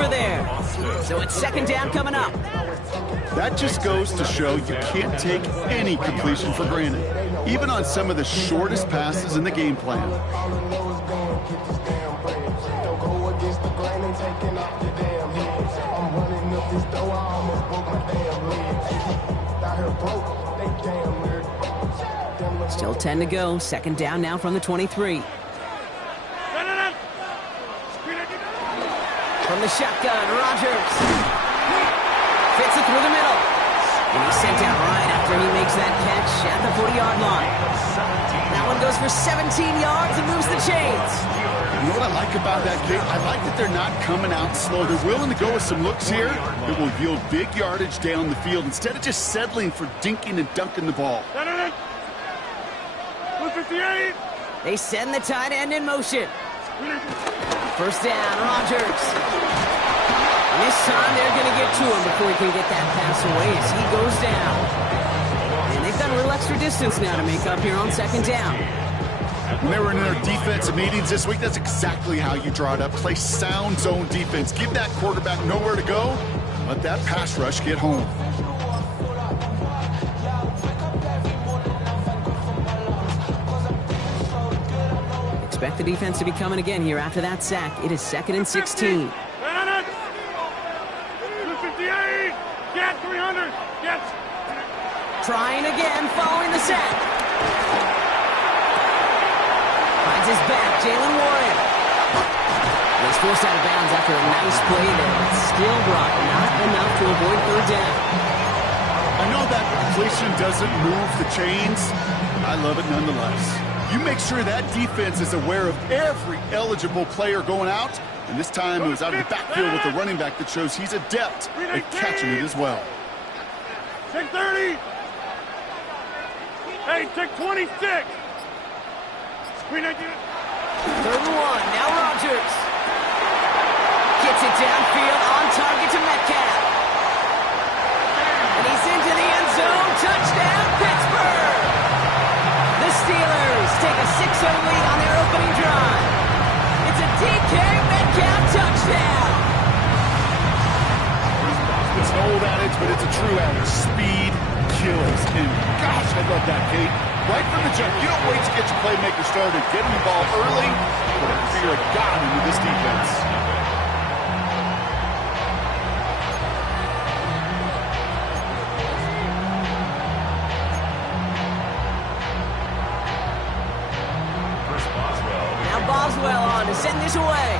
receiver there. So it's second down coming up. That just goes to show you can't take any completion for granted, even on some of the shortest passes in the game plan. Still 10 to go. Second down now from the 23. From the shotgun, Rodgers fits it through the middle. And he's sent out right after he makes that catch at the 40-yard line. That one goes for 17 yards and moves the chains. You know what I like about that game? I like that they're not coming out slow. They're willing to go with some looks here that will yield big yardage down the field instead of just settling for dinking and dunking the ball. They send the tight end in motion. First down, Rodgers. And this time they're going to get to him before he can get that pass away as he goes down. And they've got a little extra distance now to make up here on second down. When they were in their defensive meetings this week, that's exactly how you draw it up. Play sound zone defense. Give that quarterback nowhere to go. Let that pass rush get home. Expect the defense to be coming again here after that sack. It is second and 16. Trying again, following the sack. Finds his back, Jalen Warren. He's forced out of bounds after a nice play there, but still brought not enough to avoid third down. I know that completion doesn't move the chains. I love it nonetheless. You make sure that defense is aware of every eligible player going out, and this time it was out of the backfield with a running back that shows he's adept at catching it as well. Take 30. Hey, take 26. Third and one. Now Rodgers gets it downfield on target to Metcalf. And he's into the end zone. Touchdown, Pittsburgh. The Steelers take a 6-0 lead on their opening drive. It's a DK Metcalf touchdown. It's an old adage, but it's a true adage. Speed kills. And gosh, I love that, Kate. Right from the jump, you don't wait to get your playmaker started. Get him the ball early. Put a fear of God into this defense. Now Boswell on to send this away.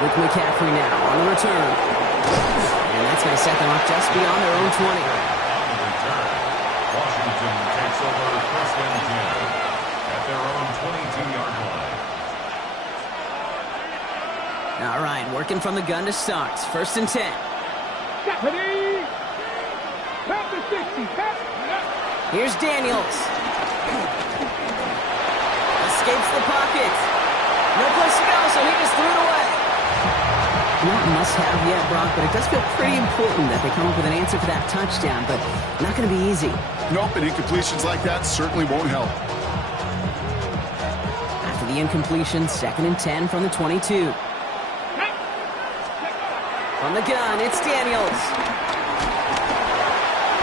With McCaffrey now on the return. And that's going to set them up just beyond their own 20. Washington takes over first and 10 at their own 22-yard line. All right, working from the gun to start. First and 10. Here's Daniels. Escapes the pocket. No place to go, so he just threw it away. Not must-have yet, Brock, but it does feel pretty important that they come up with an answer for that touchdown, but not going to be easy. Nope, and incompletions like that certainly won't help. After the incompletion, second and 10 from the 22. From the gun, it's Daniels.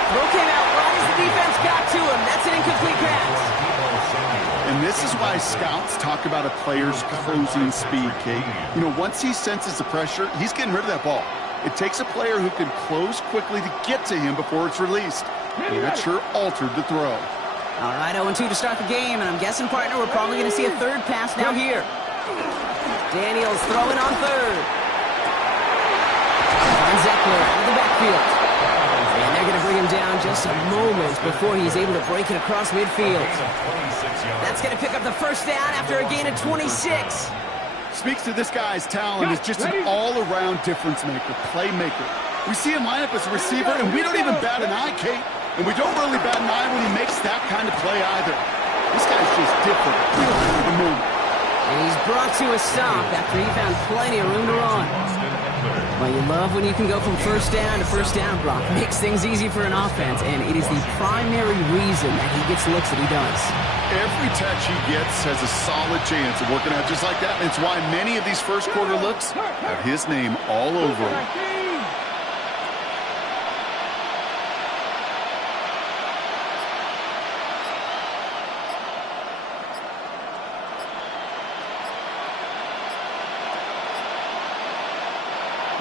Throw came out right as the defense got to him. That's an incomplete pass. And this is why scouts talk about a player's closing speed, Kate. You know, once he senses the pressure, he's getting rid of that ball. It takes a player who can close quickly to get to him before it's released. And that sure altered the throw. All right, 0-2 to start the game, and I'm guessing, partner, we're probably going to see a third pass now here. Daniels throwing on third. Von Zeckler out of the backfield. And they're going to bring him down just a moment before he's able to break it across midfield. That's going to pick up the first down after a gain of 26. Speaks to this guy's talent as just an all-around difference maker, playmaker. We see him line up as a receiver, and we don't even bat an eye, Kate. And we don't really bat an eye when he makes that kind of play either. This guy's just different. For the moment. And he's brought to a stop after he found plenty of room to run. Well, you love when you can go from first down to first down, Brock. Makes things easy for an offense, and it is the primary reason that he gets looks that he does. Every touch he gets has a solid chance of working out just like that. It's why many of these first quarter looks have his name all over them.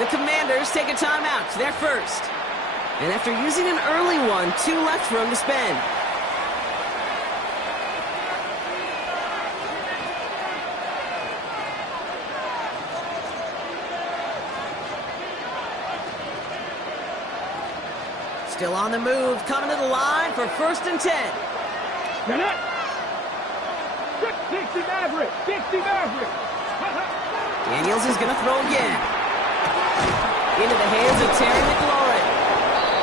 The Commanders take a timeout. They're first. And after using an early one, 2 left for him to spend. Still on the move, coming to the line for 1st and 10. Dixie Maverick! Dixie Maverick! Daniels is going to throw again. Into the hands of Terry McLaurin.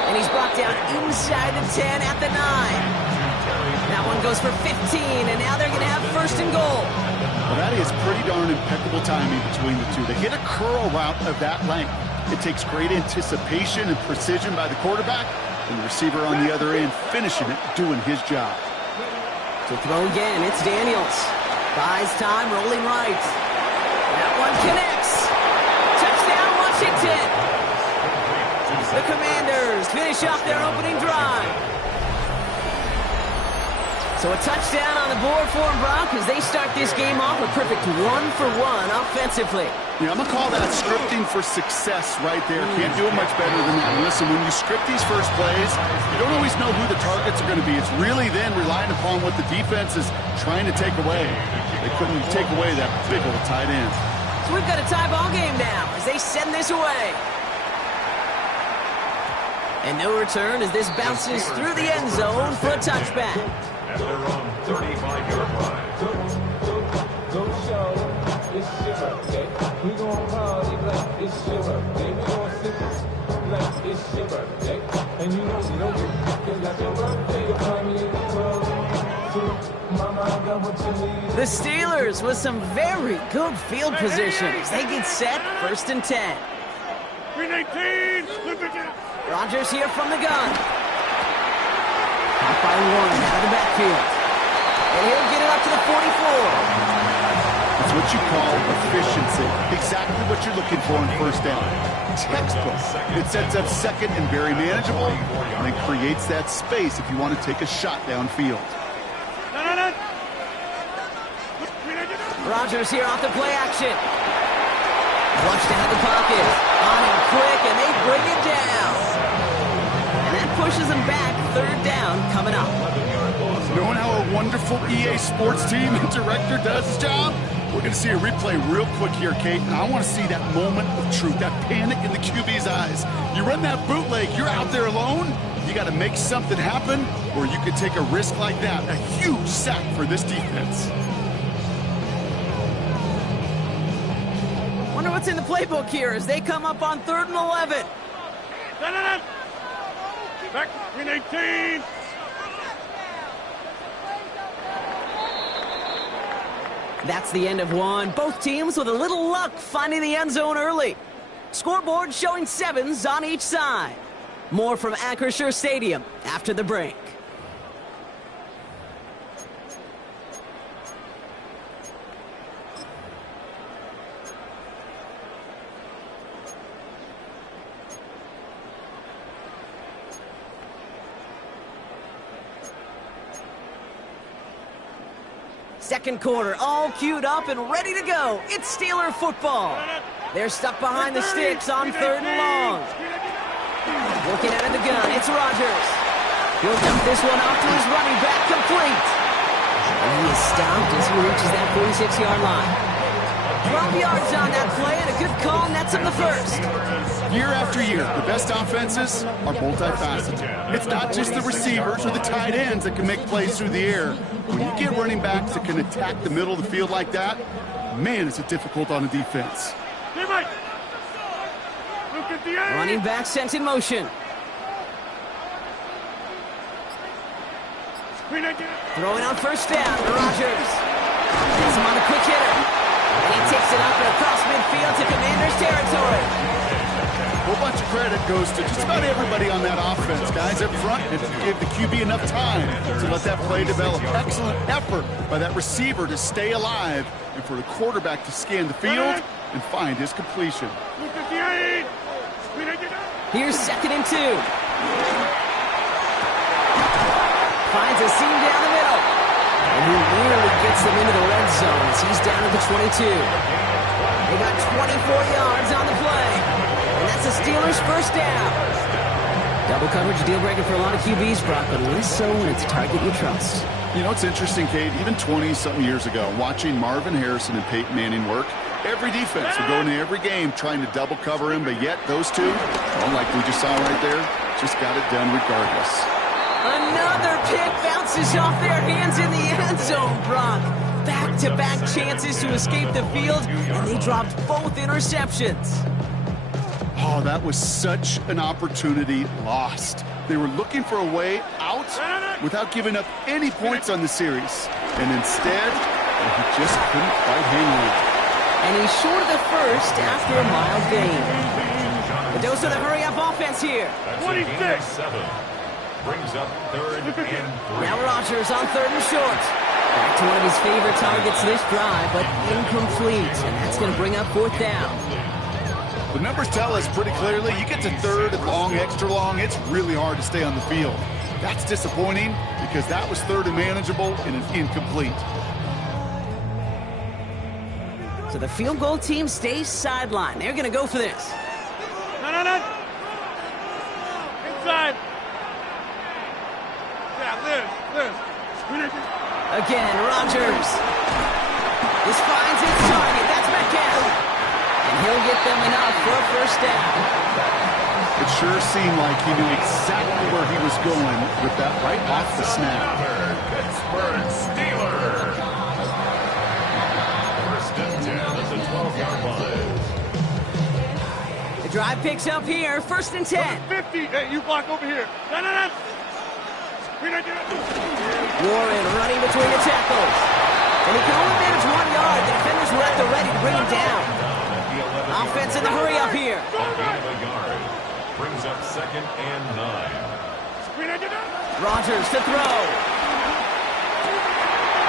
And he's brought down inside the 10 at the 9. That one goes for 15, and now they're going to have 1st and goal. Well, that is pretty darn impeccable timing between the two. They hit a curl route of that length. It takes great anticipation and precision by the quarterback, and the receiver on the other end finishing it, doing his job. To throw again, it's Daniels. Buys time, rolling right. That one connects. Touchdown, Washington. The Commanders finish off their opening drive. So a touchdown on the board for them, Brock, as they start this game off a perfect 1-for-1 offensively. Yeah, I'm going to call that scripting for success right there. Can't do it much better than that. And listen, when you script these first plays, you don't always know who the targets are going to be. It's really then relying upon what the defense is trying to take away. They couldn't take away that big old tight end. So we've got a tie ball game now as they send this away. And no return as this bounces through the end zone for a touchback. At their own 35-yard line. Go show, it's your birthday. We gon' party like it's your birthday. We gon' sip like it's your birthday. And you know it's like your birthday. You'll find me in the club. Mama, I got what you need. The Steelers with some very good field position as they get set 1st and 10. 319! Slip it in! Rodgers here from the gun. Caught by 1 out of the backfield. And he'll get it up to the 44. It's what you call efficiency. Exactly what you're looking for in 1st down. Textbook. It sets up 2nd and very manageable, and then creates that space if you want to take a shot downfield. Rodgers here off the play action. Flushed out of the pocket. On him quick, and they bring it down. And that pushes them back. 3rd down coming up. Knowing how a wonderful EA Sports team and director does his job, we're going to see a replay real quick here, Kate, and I want to see that moment of truth, that panic in the QB's eyes. You run that bootleg, you're out there alone, you got to make something happen, or you could take a risk like that. A huge sack for this defense. Wonder what's in the playbook here as they come up on 3rd and 11. Back to 319! That's the end of one. Both teams with a little luck finding the end zone early. Scoreboard showing 7s on each side. More from Acrisure Stadium after the break. Second quarter, all queued up and ready to go. It's Steeler football. They're stuck behind the sticks on 3rd and long. Looking out of the gun, it's Rodgers. He'll dump this one off to his running back, complete. And he is stopped as he reaches that 46-yard line. 12 yards on that play, and a good call nets him the 1st. Year after year, the best offenses are multifaceted. It's not just the receivers or the tight ends that can make plays through the air. When you get running backs that can attack the middle of the field like that, man, is it difficult on a defense. Running back sent in motion. Throwing on 1st down to Rodgers. Gets him on a quick hitter. And he takes it up and across midfield to Commanders territory. credit goes to just about everybody on that offense. Guys up front, if you give the QB enough time to let that play develop. Excellent effort by that receiver to stay alive and for the quarterback to scan the field and find his completion. Here's 2nd and 2. Finds a seam down the middle. And he nearly gets them into the red zone as he's down at the 22. They got 24 yards on the play. And that's the Steelers' first down. Double coverage deal breaker for a lot of QBs, Brock, but less so when it's a target you trust. You know, it's interesting, Kate, even 20-something years ago, watching Marvin Harrison and Peyton Manning work, every defense would go into every game trying to double cover him, but yet those two, well, like we just saw right there, just got it done regardless. Another pick bounces off their hands in the end zone, Brock. Back-to-back chances to escape the field, and they dropped both interceptions. Oh, that was such an opportunity lost. They were looking for a way out without giving up any points on the series. And instead, he just couldn't quite hang on. And he's short of the first after a mild gain. The dose of the hurry-up offense here. 26. Brings up 3rd and 3. Now Rodgers on 3rd and short. Back to one of his favorite targets this drive, but incomplete. And that's going to bring up 4th down. The numbers tell us pretty clearly, you get to 3rd and long, extra long, it's really hard to stay on the field. That's disappointing because that was 3rd and manageable and an incomplete. So the field goal team stays sidelined. They're going to go for this. No. Inside. Yeah, this. Again, Rodgers. This finds its target. That's Metcalf. And he'll get them enough for a first down. It sure seemed like he knew exactly where he was going with that right off the snap. Pittsburgh Steelers. 1st and 10 at the 12-yard line. The drive picks up here. 1st and 10. 50. Hey, you block over here. No. Warren running between the tackles. And he can only manage 1 yard. The defenders were at the ready to bring him down. Offense in the hurry up here. A gain of a yard. Brings up 2nd and 9. Rodgers to throw.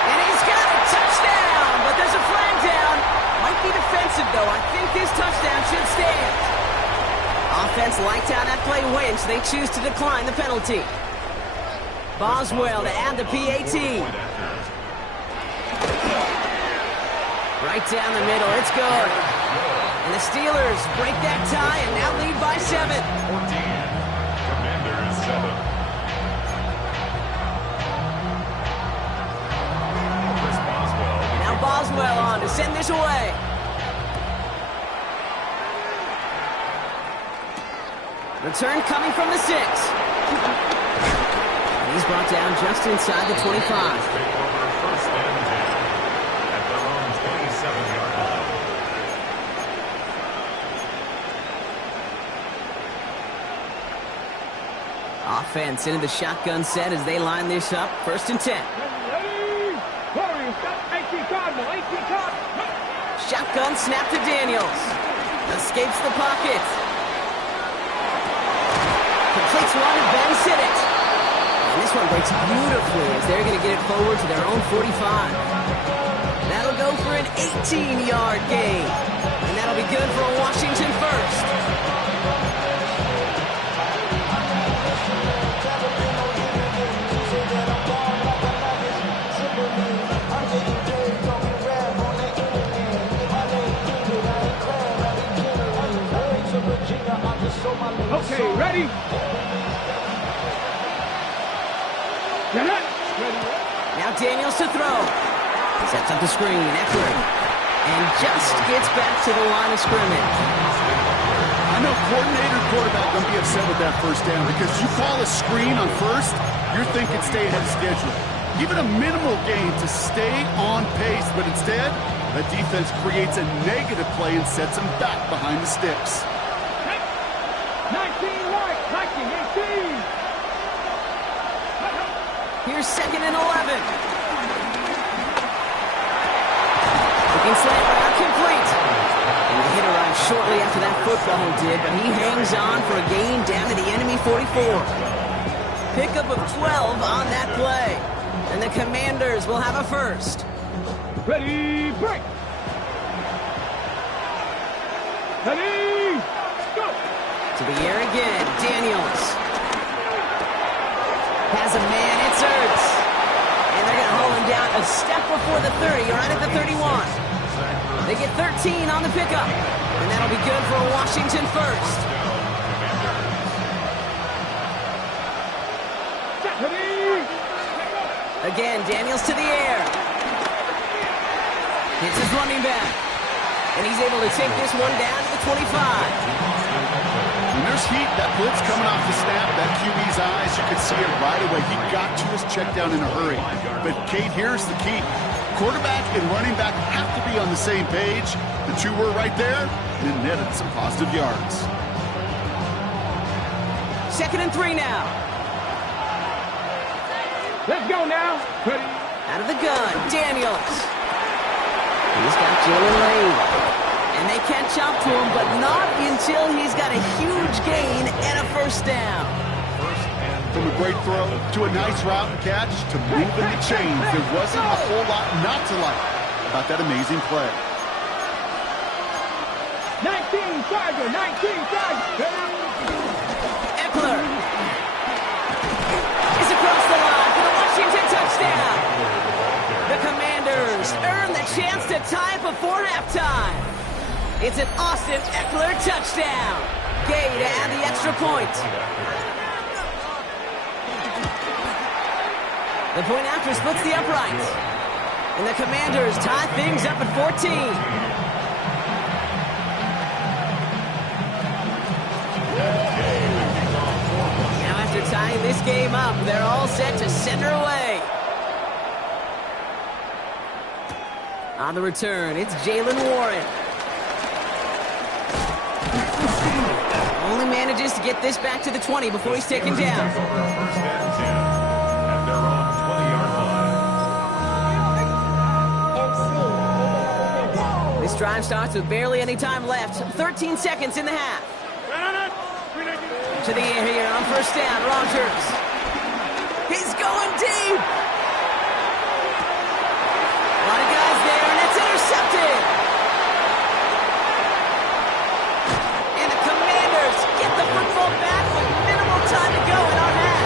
And he's got a touchdown. But there's a flag down. Might be defensive, though. I think this touchdown should stand. Offense liked how that play went, so they choose to decline the penalty. Boswell to add the PAT. Right down the middle. It's good. And the Steelers break that tie and now lead by 7. 14. Commanders 7. Chris Boswell. Now Boswell on to send this away. Return coming from the 6. And he's brought down just inside the 25. Take over 1st and 10 at their own 27-yard line. Offense into the shotgun set as they line this up. 1st and 10. Shotgun snap to Daniels. Escapes the pocket. Completes one and Ben Siddett. And this one breaks beautifully as they're going to get it forward to their own 45. That'll go for an 18-yard gain. And that'll be good for a Washington first. Okay, ready? Now Daniels to throw. Sets up the screen. Eckler. And just gets back to the line of scrimmage. I know coordinator quarterback going to be upset with that first down because you call a screen on first, you're thinking stay ahead of schedule. Even a minimal gain to stay on pace, but instead, the defense creates a negative play and sets them back behind the sticks. 19 right, 19, 18. Here's 2nd and 11. Looking slant route complete. And the hit around shortly after that football did, but he hangs on for a gain down to the enemy 44. Pickup of 12 on that play. And the Commanders will have a first. Ready, break. Ready, go. To the air again, Daniels. Has a man, it's Ertz. And they're going to hold him down a step before the 30, right at the 31. They get 13 on the pickup. And that'll be good for a Washington first. Again, Daniels to the air. Hits his running back. And he's able to take this one down to the 25. When there's heat, that blitz coming off the snap, that QB's eyes, you could see it right away. He got to his check down in a hurry. But, Kate, here's the key. Quarterback and running back have to be on the same page. The two were right there, and it netted some positive yards. 2nd and 3 now. Let's go now. Ready. Out of the gun, Daniels. He's got Jalen Lane. And they catch up to him, but not until he's got a huge gain and a first down. From a great throw to a nice route and catch to moving the chains, there wasn't a whole lot not to like about that amazing play. 19 Tiger, 19 Tiger. Eckler is across the line for the Washington touchdown. The Commanders earn the chance to tie before halftime. It's an Austin Eckler touchdown. Gay to add the extra point. The point after splits the uprights. And the Commanders tie things up at 14. Now after tying this game up, they're all set to send her away. On the return, it's Jalen Warren. Only manages to get this back to the 20 before he's taken down. First and 10 at their own 20-yard line. This drive starts with barely any time left. 13 seconds in the half. To the air here on first down, Rodgers. He's going deep. A lot of guys there, and it's intercepted. And the Commanders get the football back with minimal time to go in our half.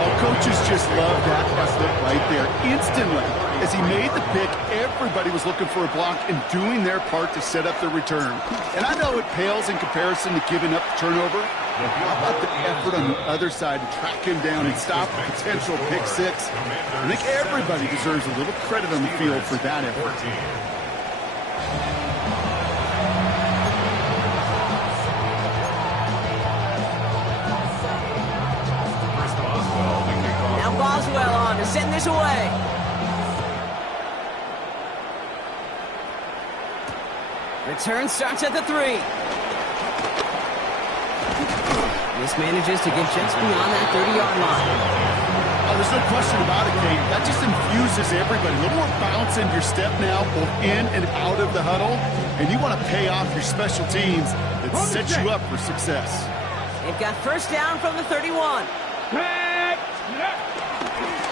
All coaches just love that effort right there. Instantly, as he made the pick, everybody was looking for a block and doing their part to set up the return. And I know it pales in comparison to giving up the turnover. But how about the effort on the other side to track him down and stop a potential pick six? I think everybody deserves a little credit on the field for that effort. Now Boswell on to send this away. Return starts at the 3. This manages to get just beyond that 30-yard line. Oh, there's no question about it, Kate. That just infuses everybody. A little more bounce in your step now, both in and out of the huddle. And you want to pay off your special teams that set you up for success. They've got first down from the 31.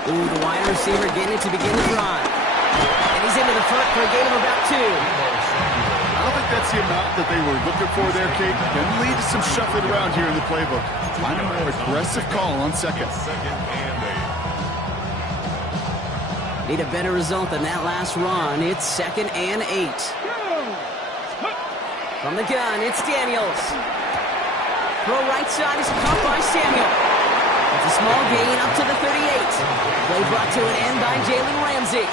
Ooh, the wide receiver getting it to begin the drive. And he's into the front for a gain of about 2. I don't think that's the amount that they were looking for there, Kate. Can lead to some shuffling around here in the playbook. Find an aggressive call on second. Need a better result than that last run. It's 2nd and 8. From the gun, it's Daniels. Throw right side is caught by Samuel. It's a small gain up to the 38. Play brought to an end by Jalen Ramsey.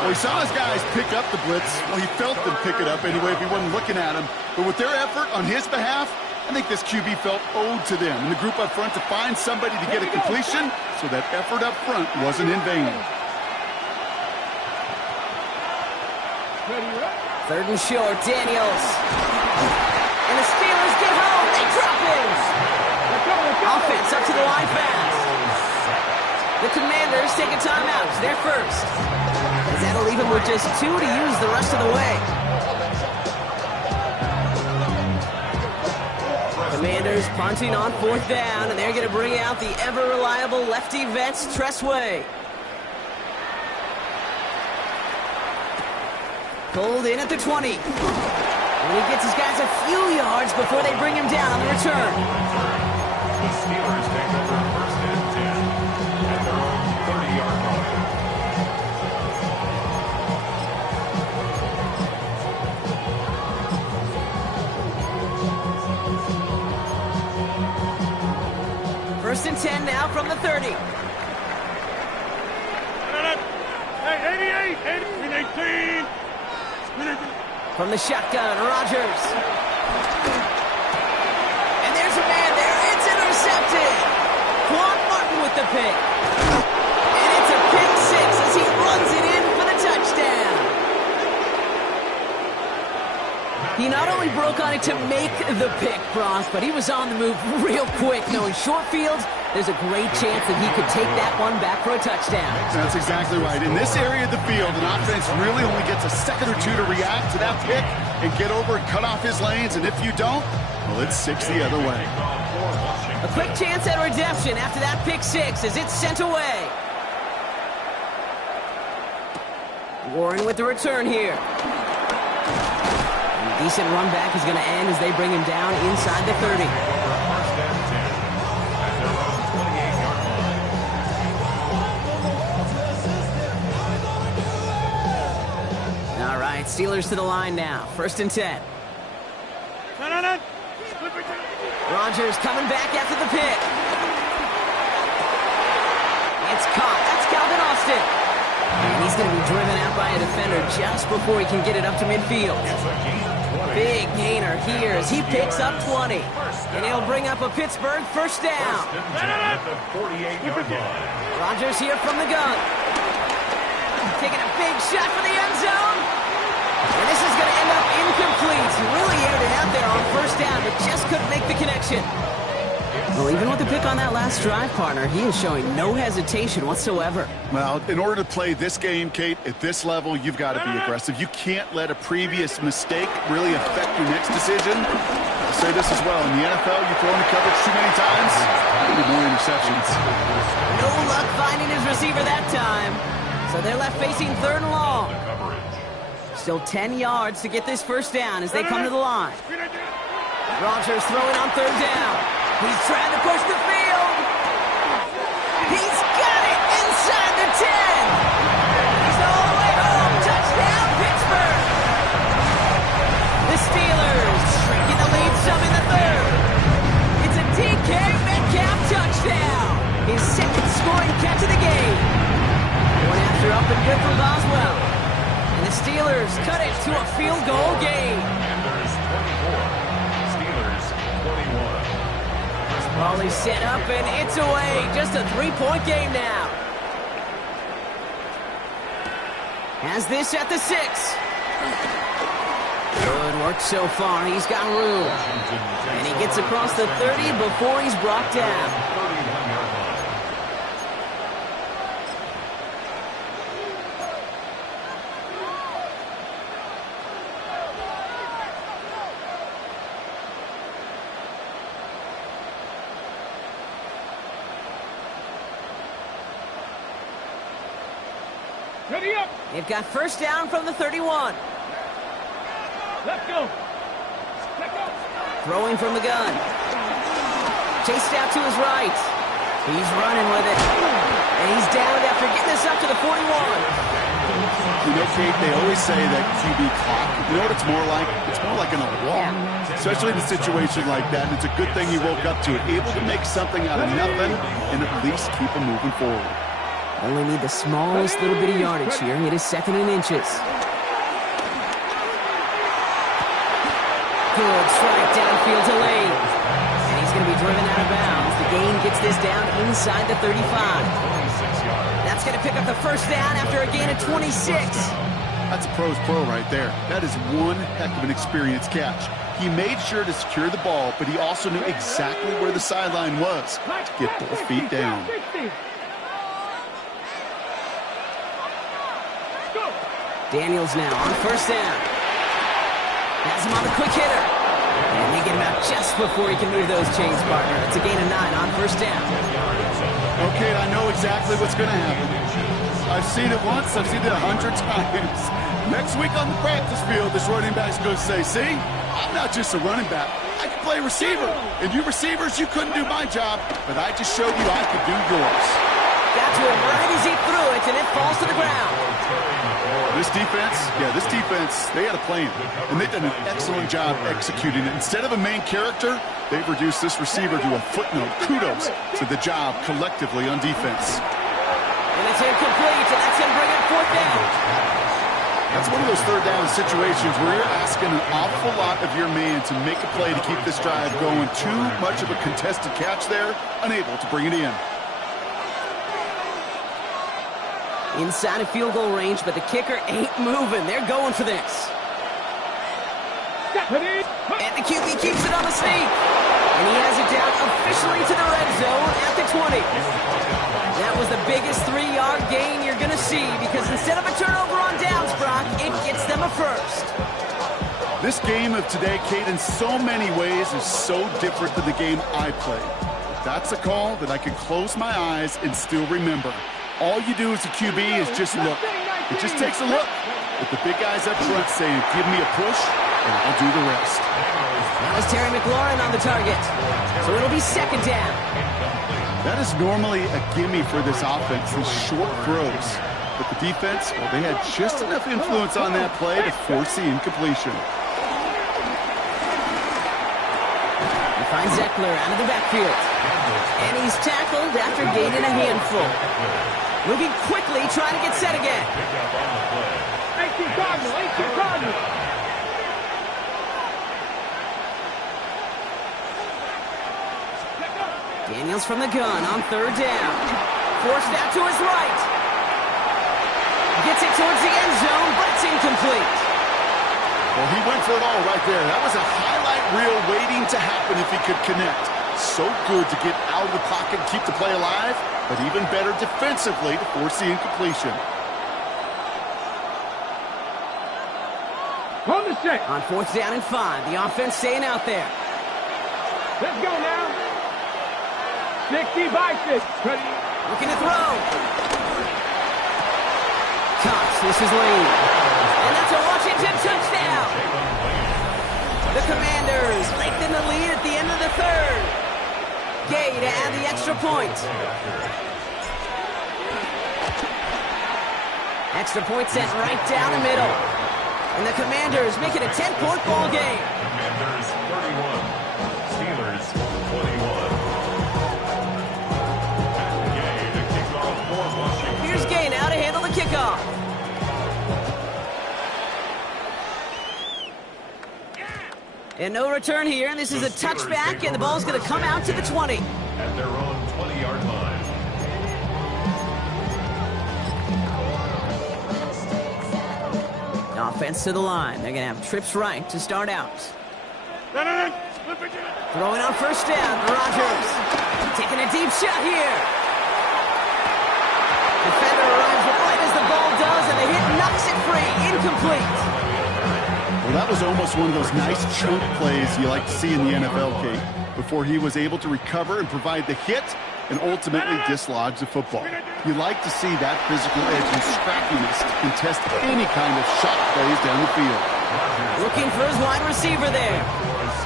Well, he saw his guys pick up the blitz. Well, he felt them pick it up anyway if he wasn't looking at him. But with their effort on his behalf, I think this QB felt owed to them and the group up front to find somebody to get a completion, so that effort up front wasn't in vain. 3rd and short, Daniels. And the Steelers get home. They drop him. Offense up to the line fast. The Commanders take a timeout. They're first. As that'll leave him with just 2 to use the rest of the way. Commanders punting on 4th down, and they're going to bring out the ever-reliable lefty vets, Tressway. Pulled in at the 20. And he gets his guys a few yards before they bring him down on the return. The Steelers take over 1st and 10 at their own 30-yard line. First and 10 now from the 30. Hey, 18. From the shotgun, Rodgers. And there's a man there. It's intercepted. Quan Martin with the pick. And it's a pick six as he runs it in for the touchdown. He not only broke on it to make the pick, Bronx, but he was on the move real quick. Knowing short fields, there's a great chance that he could take that one back for a touchdown. That's exactly right. In this area of the field, an offense really only gets a second or two to react to that pick and get over and cut off his lanes. And if you don't, well, it's 6 the other way. A quick chance at redemption after that pick six as it's sent away. Warren with the return here. And a decent run back is going to end as they bring him down inside the 30. All right, Steelers to the line now. 1st and 10. Rodgers coming back after the pick. It's caught. That's Calvin Austin. And he's going to be driven out by a defender just before he can get it up to midfield. Big gainer here as he picks up 20. And he'll bring up a Pittsburgh 1st down. Rodgers here from the gun. Taking a big shot for the end zone. And this is going to end up incomplete. He really aired it out there on 1st down, but just couldn't make the connection. Well, even with the pick on that last drive, partner, he is showing no hesitation whatsoever. Well, in order to play this game, Kate, at this level, you've got to be aggressive. You can't let a previous mistake really affect your next decision. I'll say this as well. In the NFL, you throw into coverage too many times, there'll be more interceptions. No luck finding his receiver that time. So they're left facing 3rd and long. Still 10 yards to get this 1st down as they come to the line. Rodgers throwing on 3rd down. He's trying to push the field. He's got it inside the 10. He's all the way home. Touchdown, Pittsburgh. The Steelers shrinking the lead some in the 3rd. It's a DK Metcalf touchdown. His 2nd scoring catch of the game. One after up and good for Boswell. And the Steelers cut it to a field goal game. Panthers 24, Steelers 21. Ball is set up and it's away. Just a 3-point game now. Has this at the 6. Good work so far. He's got room. And he gets across the 30 before he's brought down. 31-yard line. Ready up. They've got 1st down from the 31. Let's go. Let's go. Throwing from the gun. Chased out to his right. He's running with it. And he's down after getting this up to the 41. You know, Kate, they always say that QB clock. You know what it's more like? It's more like an alarm. Especially in a situation like that. And it's a good thing he woke up to it. Able to make something out of nothing and at least keep him moving forward. Only need the smallest little bit of yardage here. It is 2nd and inches. Good strike downfield to Lane. And he's going to be driven out of bounds. The gain gets this down inside the 35. That's going to pick up the 1st down after a gain of 26. That's a pro's pro right there. That is one heck of an experienced catch. He made sure to secure the ball, but he also knew exactly where the sideline was to get both feet down. Go. Daniels now on 1st down. Has him on the quick hitter. And they get him out just before he can move those chains, partner. It's a gain of 9 on first down. Okay, I know exactly what's going to happen. I've seen it once, I've seen it 100 times. Next week on the practice field, this running back's going to say, see, I'm not just a running back. I can play receiver. And you receivers, you couldn't do my job, but I just showed you I could do yours. Got to him right as he threw it, and it falls to the ground. This defense, they had a plan, and they've done an excellent job executing it. Instead of a main character, they've reduced this receiver to a footnote. Kudos to the job collectively on defense. And it's incomplete, and that's going to bring up fourth down. That's one of those third down situations where you're asking an awful lot of your man to make a play to keep this drive going. Too much of a contested catch there, unable to bring it in. Inside of field goal range, but the kicker ain't moving. They're going for this. And the QB keeps it on the sneak. And he has it down officially to the red zone at the 20. That was the biggest 3-yard gain you're going to see because instead of a turnover on downs, Brock, it gets them a first. This game of today, Kate, in so many ways is so different than the game I played. That's a call that I can close my eyes and still remember. All you do as a QB is just look. It just takes a look. With the big guys up front saying, give me a push, and I'll do the rest. That was Terry McLaurin on the target. So it'll be second down. That is normally a gimme for this offense, these short throws. But the defense, well, they had just enough influence on that play to force the incompletion. He finds Eckler out of the backfield. And he's tackled after gaining a handful. Moving quickly, trying to get set again. 18 Cardinal. Daniels from the gun on third down. Forced out to his right. Gets it towards the end zone, but it's incomplete. Well, he went for it all right there. That was a highlight reel waiting to happen if he could connect. So good to get out of the pocket and keep the play alive, but even better defensively to force the incompletion. On the set. On fourth down and 5, the offense staying out there. Let's go now. 60 by 6. Looking to throw. Cox, this is Lane. And that's a Washington touchdown. The Commanders lengthen the lead at the end of the third. Gay to add the extra point. Extra point sent right down the middle. And the Commanders make it a 10-point ball game. Commanders 31, Steelers 21. Gay to kick off for Washington. Here's Gay now to handle the kickoff. And no return here, and this is a touchback, and the ball's going to come out to the 20. At their own 20-yard line. Offense to the line. They're going to have trips right to start out. Throwing on first down, Rodgers. Taking a deep shot here. Defender arrives right as the ball does, and the hit knocks it free. Incomplete. Well, that was almost one of those nice chunk plays you like to see in the NFL, Kate, before he was able to recover and provide the hit and ultimately dislodge the football. You like to see that physical edge and scrappiness to contest any kind of shot plays down the field. Looking for his wide receiver there.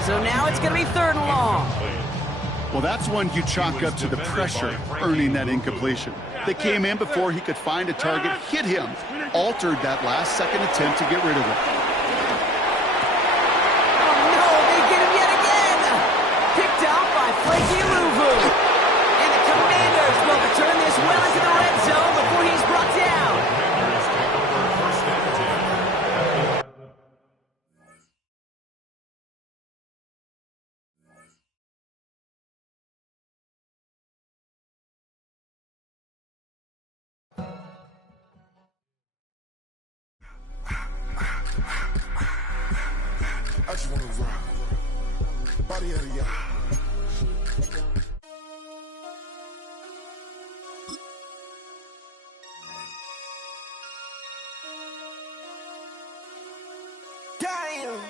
So now it's going to be third and long. Well, that's one you chalk up to the pressure earning that incompletion. They came in before he could find a target, hit him, altered that last-second attempt to get rid of it. Flaky Luvu. And the Commanders will return this well into the red zone before he's brought down. I just want to rock. Body of the y'all. Damn.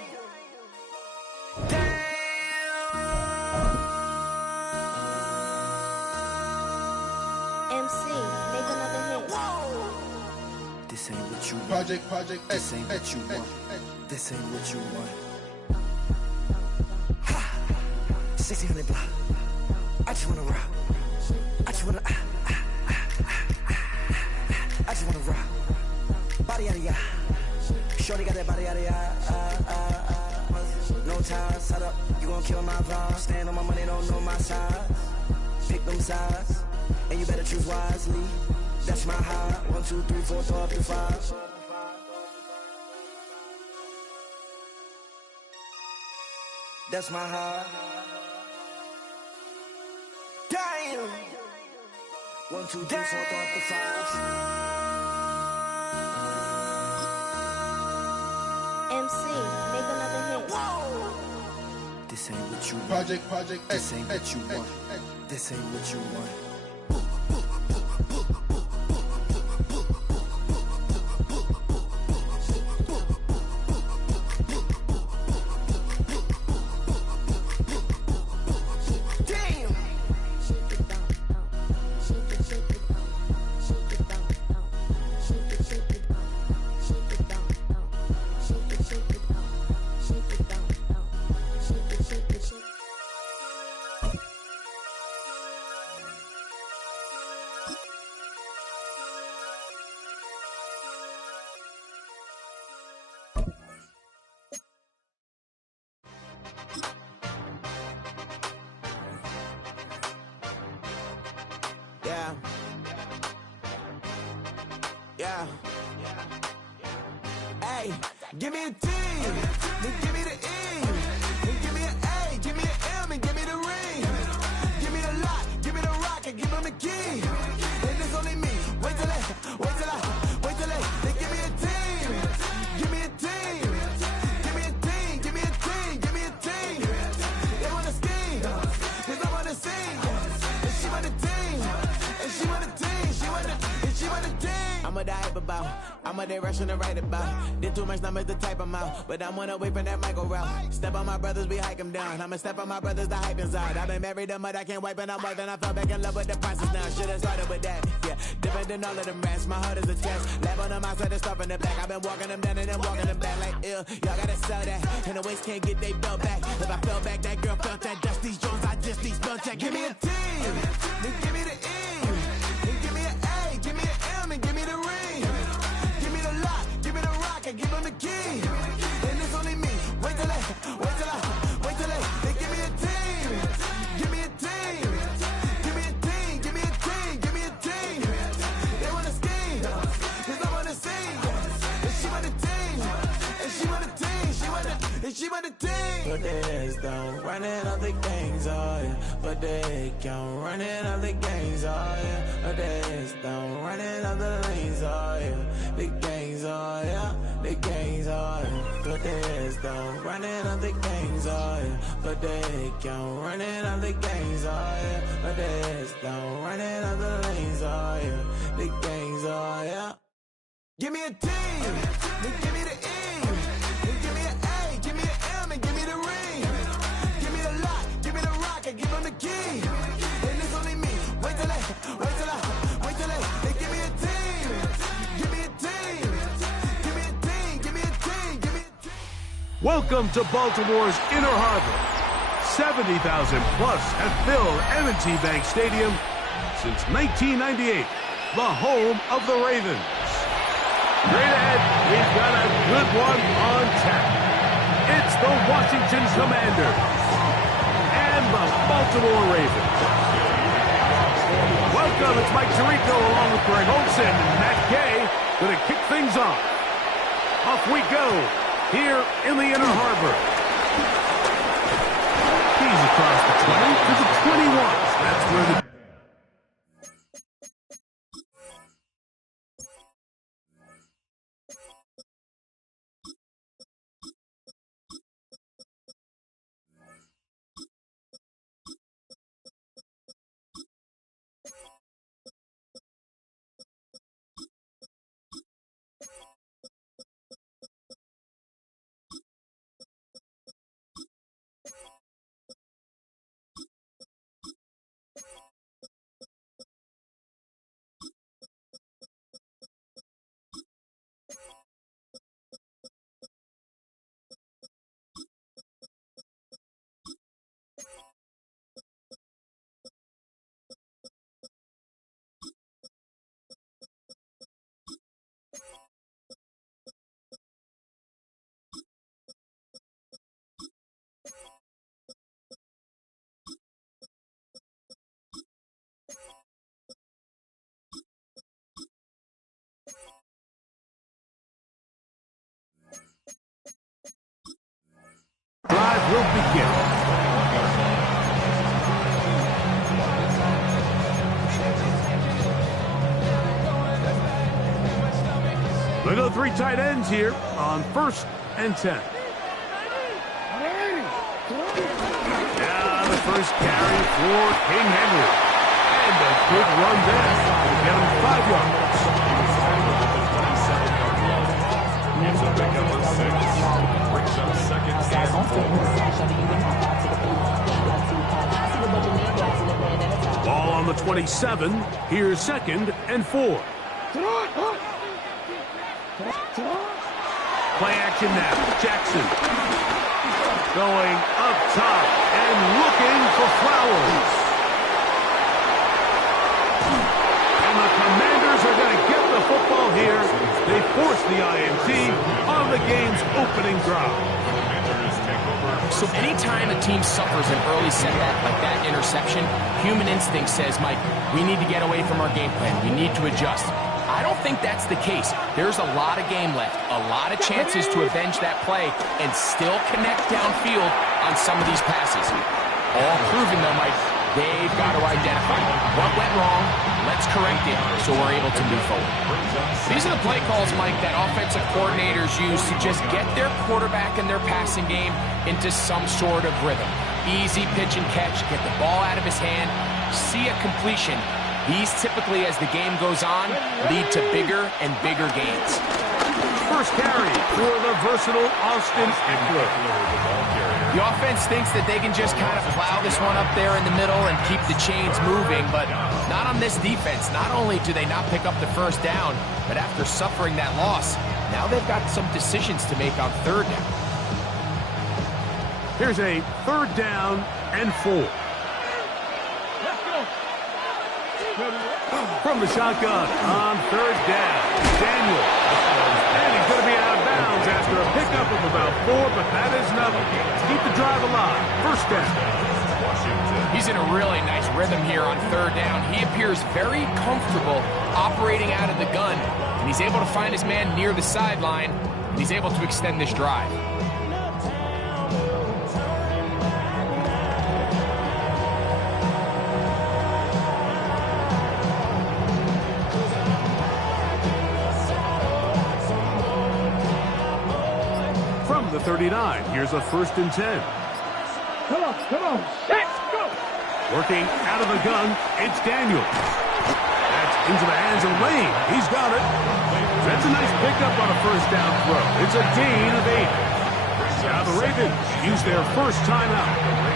This ain't what you want. This ain't what you want. 1600 block. I just wanna rock. I just wanna. I just wanna rock. Body yada yada. Shorty got that body yada yada. No time, set up. You gon' kill my vibe. Stand on my money, don't know my size. Pick them sides, and you better choose wisely. That's my high. 1, 2, 3, 4, throw up to 5. That's my high. Damn. 1, 2, 3, 4, throw up to 5. MC, make another hit. Whoa. This ain't what you want. This ain't what you want. This ain't what you want. Yeah. Hey, give me a T, then give me the E, then give me an A, give me an M, and give me the ring. Give me the lock, give me the rock, and give them the key. And it's only me. Wait till they, then give me a team. Give me a team. Give me a team, give me a team, give me a team. They wanna scheme, cause I wanna sing. And she want a team, and she want a team, she want a team. I'm what I hype about, I'm what they rushing to write about. Did too much numbers to type them out, but I'm on away from that micro route. Step on my brothers, we hike them down. I'ma step on my brothers, the hype inside. I've been married them, but I can't wipe and I'm wiping. I fell back in love with the process now. Should've started with that, yeah. Different than all of them rats, my heart is a test. Lab on them outside and stuff in the back. I've been walking them down and then walking them back like ill. Y'all gotta sell that, and the waist can't get they belt back. If I fell back, that girl felt that. Dust these Jones, I just these spell check. Give me a T, then give me the E, then give me an A, give me an M, and give me the ring. Give me the lock, give me the rock, and give them the key. And it's only me. Wait till they, they give me a team. Give me a team. Give me a team, give me a team, give me a team. They wanna scheme, cause I wanna sing. And she want a team, and she want a team, she want a team. But there's don't running other gangs, oh yeah. But they can't running other gangs, oh yeah. But there's don't running other lanes, oh yeah. The gangs, oh yeah. The gangs, oh yeah. But there's don't running other gangs, oh yeah. But they can't running other gangs, oh yeah. But there's don't running other lanes, oh yeah. The gangs, oh yeah. Give me a T, then give me the E, then give me an A, give me an M, and give me the ring. Give me the lock, give me the rock, and give them the key. And it's only me. Wait till they, they give me a team. Give me a team. Give me a team, give me a team, give me a team. Welcome to Baltimore's Inner Harbor. 70,000 plus have filled M&T Bank Stadium since 1998, the home of the Ravens. Straight ahead, we've got a good one on tap. It's the Washington Commanders and the Baltimore Ravens. Welcome, it's Mike Tirico along with Greg Olsen and Matt Gay going to kick things off. Off we go here in the Inner Harbor. He's across the 20 to the 21. That's where the will begin. They go 3 tight ends here on 1st and 10. Now the first carry for King Henry. And a good run there. Get him 5 yards. It's a pickup of 6. Brings up 2nd and 4. Ball on the 27. Here's 2nd and 4. Play action now. Jackson going up top and looking for Flowers. And the Commanders are going to get the football here. They force the INT on the game's opening drive. So anytime a team suffers an early setback like that interception, human instinct says, Mike, we need to get away from our game plan. We need to adjust. I don't think that's the case. There's a lot of game left, a lot of chances to avenge that play and still connect downfield on some of these passes. All proven, though, Mike, they've got to identify what went wrong, let's correct it so we're able to move forward. These are the play calls, Mike, that offensive coordinators use to just get their quarterback and their passing game into some sort of rhythm. Easy pitch and catch, get the ball out of his hand, see a completion. These typically, as the game goes on, lead to bigger and bigger gains. First carry for the versatile Austin Eckler. The offense thinks that they can just kind of plow this one up there in the middle and keep the chains moving, but not on this defense. Not only do they not pick up the first down, but after suffering that loss, now they've got some decisions to make on 3rd down. Here's a 3rd down and 4. From the shotgun on 3rd down, Daniel. And he's going to be out of bounds after a pickup of about 4, but that is nothing. Keep the drive alive. 1st down. He's in a really nice rhythm here on 3rd down. He appears very comfortable operating out of the gun, and he's able to find his man near the sideline, and he's able to extend this drive. From the 39, here's a 1st and 10. Come on, set, go! Working out of the gun, it's Daniel. That's into the hands of Lane. He's got it. That's a nice pickup on a 1st down throw. It's a gain of 8. Now the Ravens use their first timeout,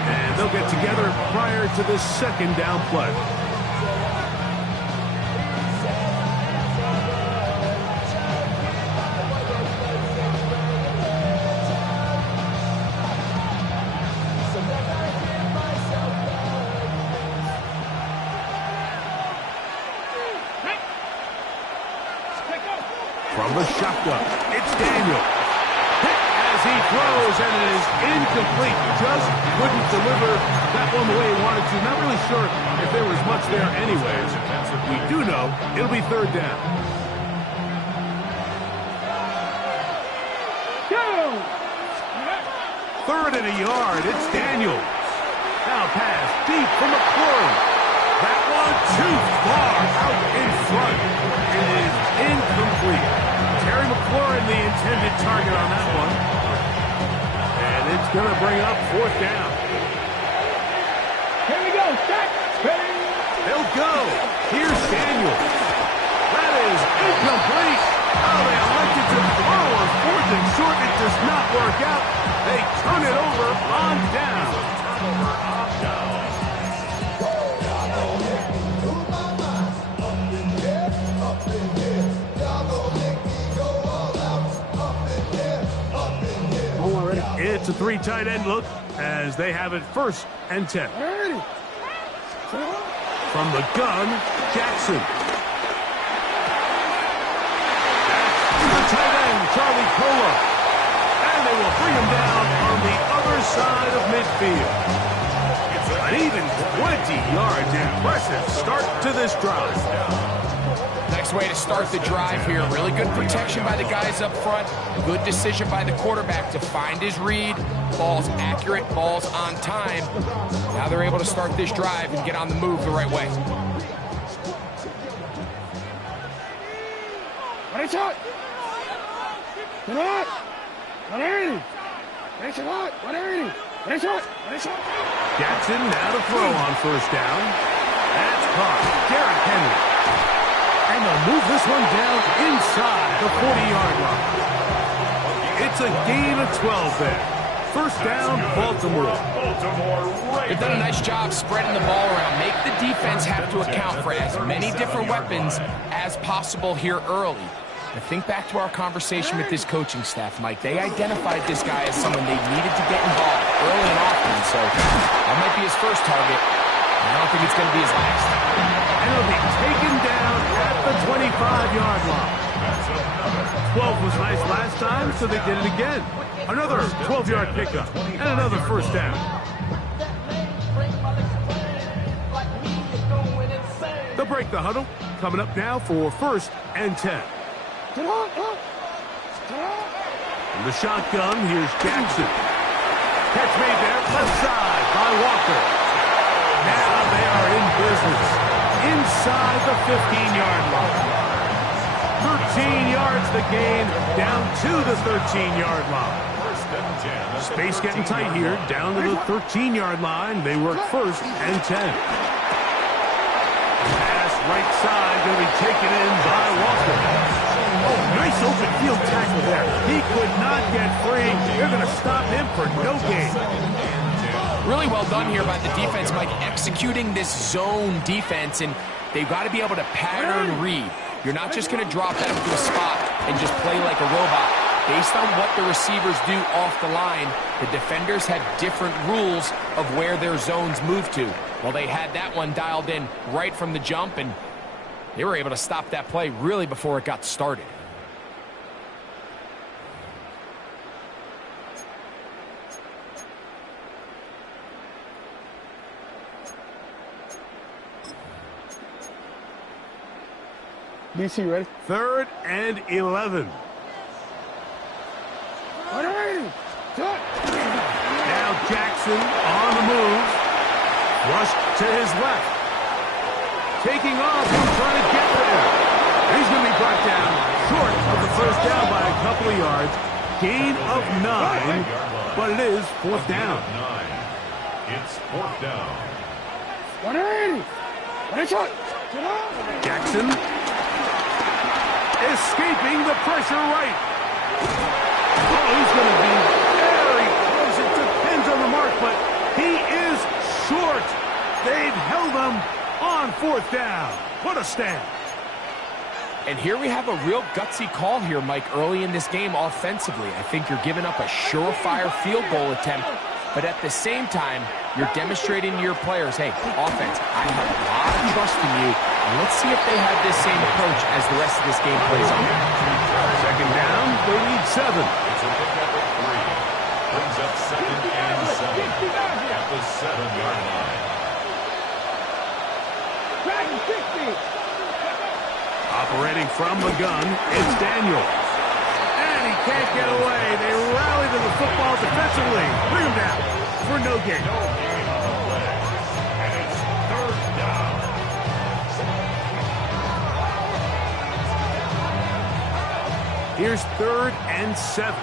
and they'll get together prior to this 2nd down play. From the shotgun, it's Daniel. Hit as he throws, and it is incomplete. Just couldn't deliver that one the way he wanted to. Not really sure if there was much there anyways. We do know it'll be 3rd down. Go! 3rd and a yard, it's Daniel. Now pass deep from McLaurin. That one too far out in front. It is incomplete. Terry McLaurin, the intended target on that one. And it's going to bring up 4th down. Here we go, set, ready! They'll go. Here's Daniel. That is incomplete. Oh, they elected to throw a 4th and short. It does not work out. They turn it over on down. It's a 3 tight end look as they have it 1st and 10. From the gun, Jackson. That's the tight end, Charlie Cola. And they will bring him down on the other side of midfield. An even 20 yards. Impressive start to this drive. Nice way to start the drive here. Really good protection by the guys up front. Good decision by the quarterback to find his read. Ball's accurate, ball's on time. Now they're able to start this drive and get on the move the right way. Jackson now to throw on first down. That's caught. Derrick Henry. And they'll move this one down inside the 40-yard line. It's a gain of 12 there. First down, Baltimore. They've done a nice job spreading the ball around. Make the defense have to account for as many different weapons as possible here early. I think back to our conversation with this coaching staff, Mike. They identified this guy as someone they needed to get involved early and often, so that might be his first target. I don't think it's going to be his last. And it'll be taken down at the 25-yard line. 12 was nice last time, so they did it again. Another 12-yard pickup and another first down. They'll break the huddle. Coming up now for first and 10. From the shotgun, here's Jackson. Catch made there, left side by Walker. Now they are in business inside the 15-yard line. 13 yards the gain, down to the 13-yard line. Space getting tight here, down to the 13-yard line. They work first and 10. Pass right side, going to be taken in by Walker. Oh, nice open field tackle there. He could not get free. They're going to stop him for no gain. Really well done here by the defense, Mike, executing this zone defense, and they've got to be able to pattern read. You're not just going to drop them to a spot and just play like a robot. Based on what the receivers do off the line, the defenders have different rules of where their zones move to. Well, they had that one dialed in right from the jump, and they were able to stop that play really before it got started. BC, ready? Third and 11. Now Jackson on the move. Rushed to his left. Taking off, he's trying to get there. He's going to be brought down short of the first down by a couple of yards. Gain of 9, but it is fourth down. It's fourth down. Jackson escaping the pressure right. Oh, he's going to be very close. It depends on the mark, but he is short. They've held him on fourth down. What a stand. And here we have a real gutsy call here, Mike, early in this game offensively. I think you're giving up a surefire field goal attempt, but at the same time, you're demonstrating to your players, hey, offense, I have a lot of trust in you, and let's see if they have this same approach as the rest of this game plays on. Second down, they need 7. It's a pickup of 3. Brings up second and 7 at the 7-yard line. Operating from the gun, it's Daniels. And he can't get away. They rally to the football defensively. Bring him down for no gain. And it's third down. Here's third and 7.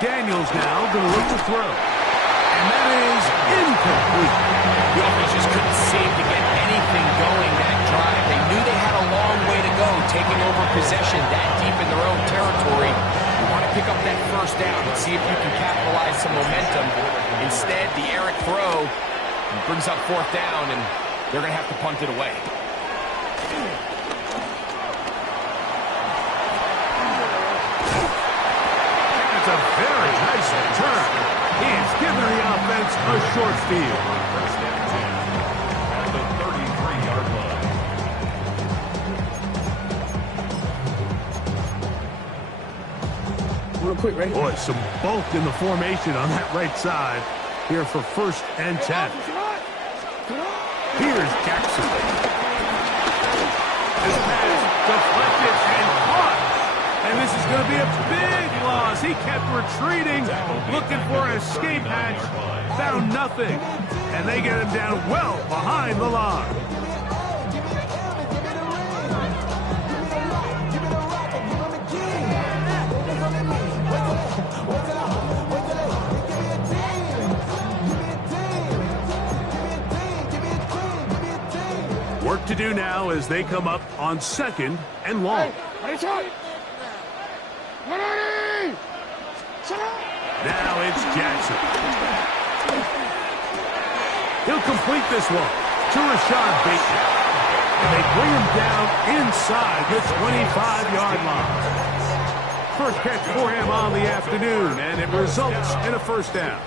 Daniels now going to look to throw. And that is incomplete. The offense just couldn't seem to get anything going that drive. They knew they had a long way to go, taking over possession that deep in their own territory. You want to pick up that first down and see if you can capitalize some momentum. Instead, the errant throw brings up fourth down, and they're going to have to punt it away. That's a very nice return. He has given the offense a short field. First and 10 at the 33-yard line. Real quick, ready? Boy, some bulk in the formation on that right side here for first and 10. Here's Jackson. This pass deflected and caught. And this is going to be a big loss. He kept retreating, looking for an escape hatch. Found nothing. And they get him down well behind the line. Work to do now as they come up on 2nd and long. Now it's Jackson. He'll complete this one to Rashad Bateman. And they bring him down inside the 25-yard line. First catch for him on the afternoon, and it results in a first down.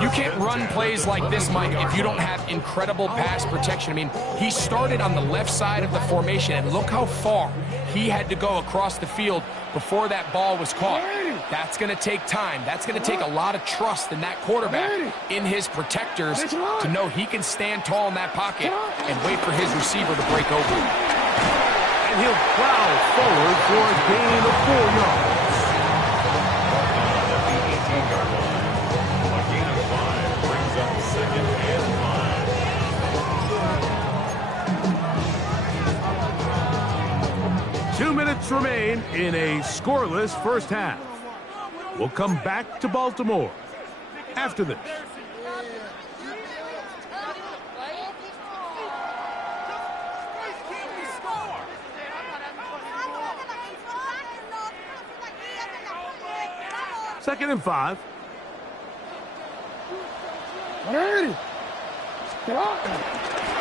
You can't run plays like this, Mike, if you don't have incredible pass protection. I mean, he started on the left side of the formation, and look how far he had to go across the field before that ball was caught. That's going to take time. That's going to take a lot of trust in that quarterback, in his protectors, to know he can stand tall in that pocket and wait for his receiver to break open. And he'll plow forward for a gain of 4 yards. A gain of 5 brings up 2nd and 5. 2 minutes remain in a scoreless first half. We'll come back to Baltimore after this. Second and 5.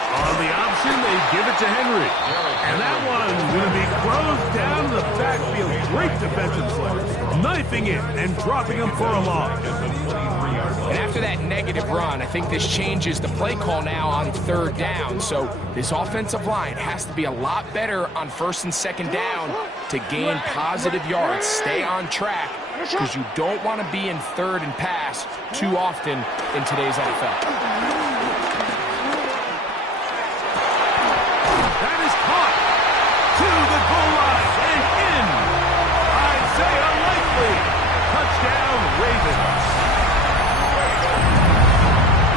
On the option, they give it to Henry. And that one's going to be closed down the backfield. Great defensive play. Knifing it and dropping him for a loss. And after that negative run, I think this changes the play call now on 3rd down. So this offensive line has to be a lot better on 1st and 2nd down to gain positive yards. Stay on track, because you don't want to be in 3rd and pass too often in today's NFL. That is caught to the goal line and in. Isaiah Likely. Touchdown, Ravens.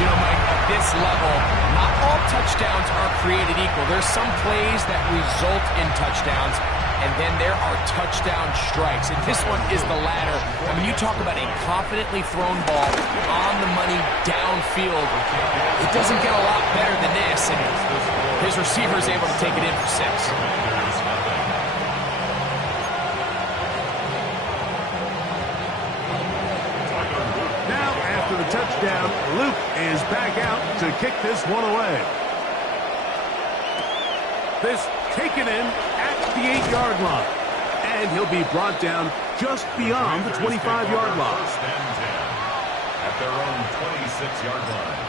You know, Mike, at this level, not all touchdowns are created equal. There's some plays that result in touchdowns, and then there are touchdown strikes. And this one is the latter. I mean, you talk about a confidently thrown ball on the money downfield. It doesn't get a lot better than this, and his receiver is able to take it in for 6. Now, after the touchdown, Luke is back out to kick this one away. This taken in at the 8-yard line. And he'll be brought down just beyond the 25-yard line. First and 10 at their own 26-yard line.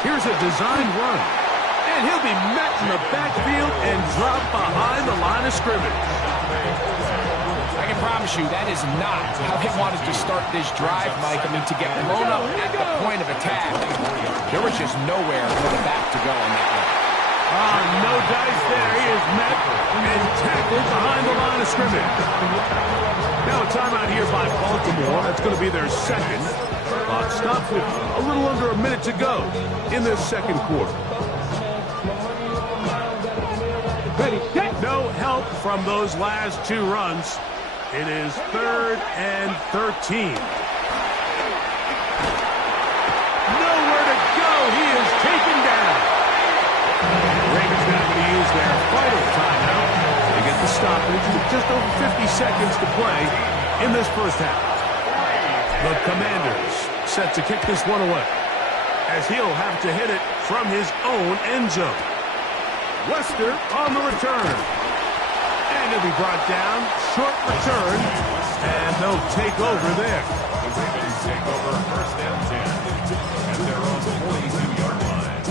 Here's a designed run. And he'll be met in the backfield and dropped behind the line of scrimmage. I can promise you that is not how they wanted to start this drive, Mike. I mean, to get blown up at the point of attack, there was just nowhere for the back to go on that one. No dice there. He is met and tackled behind the line of scrimmage. Now a timeout here by Baltimore. That's going to be their second. Clock stopped with a little under a minute to go in this second quarter. No help from those last 2 runs. It is 3rd and 13. Nowhere to go. He is taken down. Ravens now going to use their final timeout. They get the stoppage with just over 50 seconds to play in this first half. The Commanders set to kick this one away, as he'll have to hit it from his own end zone. Wester on the return. And he'll be brought down. Short return. And they'll take over there. The Ravens take over 1st and 10 at their own 42-yard line.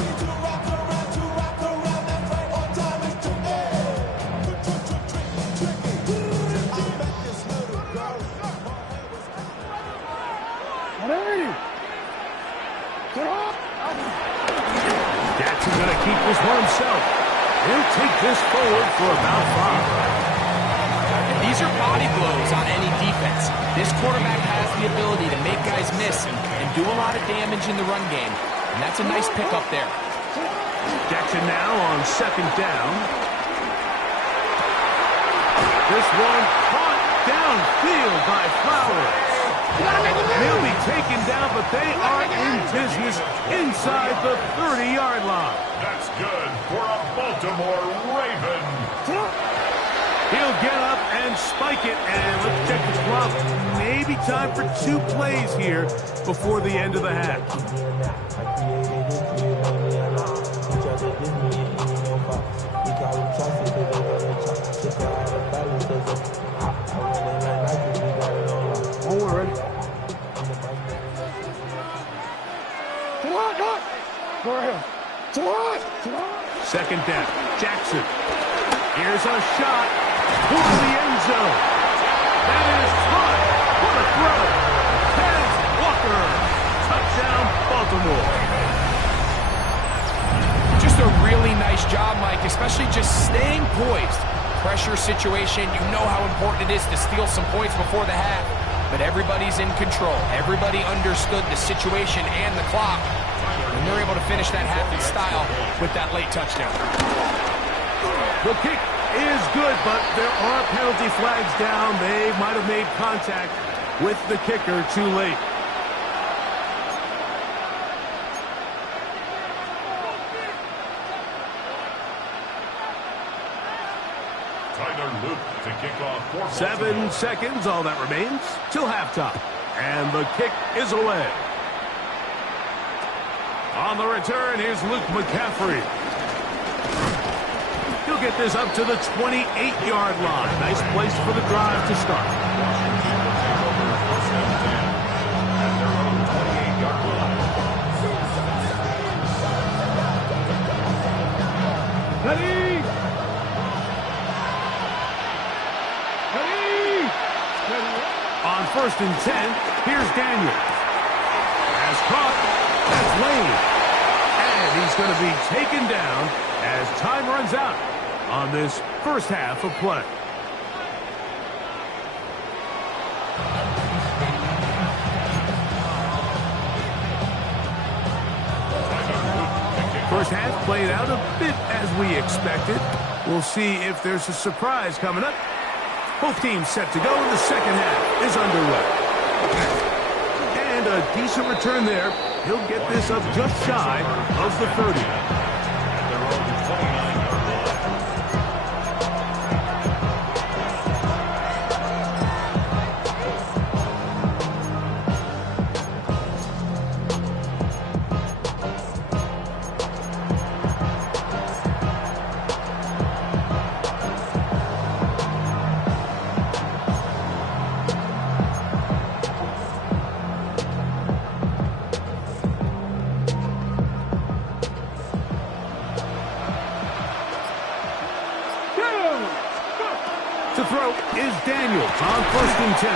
Jackson going to keep this one himself. He'll take this forward for about 5. And these are body blows on any defense. This quarterback has the ability to make guys miss and do a lot of damage in the run game. And that's a nice pickup there. Jackson now on 2nd down. This one caught downfield by Flowers. He'll be taken down, but they are in business inside the 30-yard line. That's good for a Baltimore Raven. He'll get up and spike it, and let's check the clock. Maybe time for 2 plays here before the end of the half. Go ahead. 2nd down. Jackson. Here's a shot towards the end zone. That is caught. What a throw. Kenneth Walker. Touchdown, Baltimore. Just a really nice job, Mike, especially just staying poised. Pressure situation, you know how important it is to steal some points before the half. But everybody's in control. Everybody understood the situation and the clock. And they're able to finish that half in style with that late touchdown. The kick is good, but there are penalty flags down. They might have made contact with the kicker too late. Tyler Luke to kick off for 7 seconds, all that remains, till halftime. And the kick is away. On the return, here's Luke McCaffrey. He'll get this up to the 28-yard line. Nice place for the drive to start. Washington will take over 1st and 10 at their own 28-yard line. Ready? On 1st and 10, here's Daniel. Has caught. That's Lane. And he's going to be taken down as time runs out on this first half of play. First half played out a bit as we expected. We'll see if there's a surprise coming up. Both teams set to go, and the second half is underway. And a decent return there. He'll get this up just shy of the 30. At their own 29-yard line. To throw is Daniels on 1st and 10.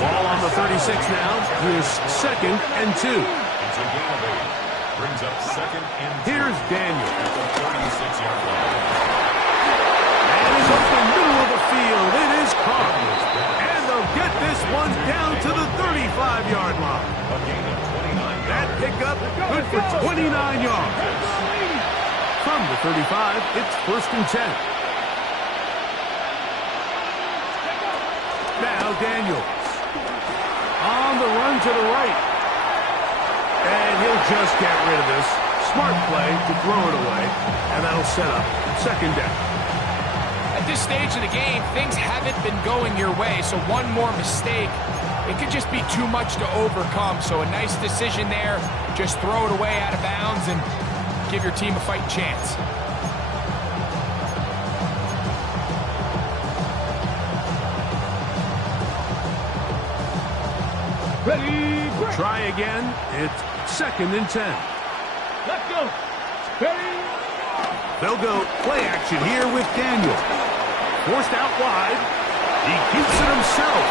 Ball on the 36 now. Here's 2nd and 2. It's a gain of 8. Brings up 2nd and 2. Here's Daniels. At the 36-yard line. And he's open middle of the field. It is caught. And they'll get this one down to the 35-yard line. A gain of 29 That yards. pickup good for 29 yards. From the 35, it's 1st and 10. Now Daniels. On the run to the right. And he'll just get rid of this. Smart play to throw it away. And that'll set up 2nd down. At this stage of the game, things haven't been going your way, so one more mistake, it could just be too much to overcome. So a nice decision there. Just throw it away out of bounds and give your team a fighting chance. Ready, break. Try again. It's 2nd and 10. Let's go. Ready. They'll go play action here with Daniel. Forced out wide. He keeps it himself.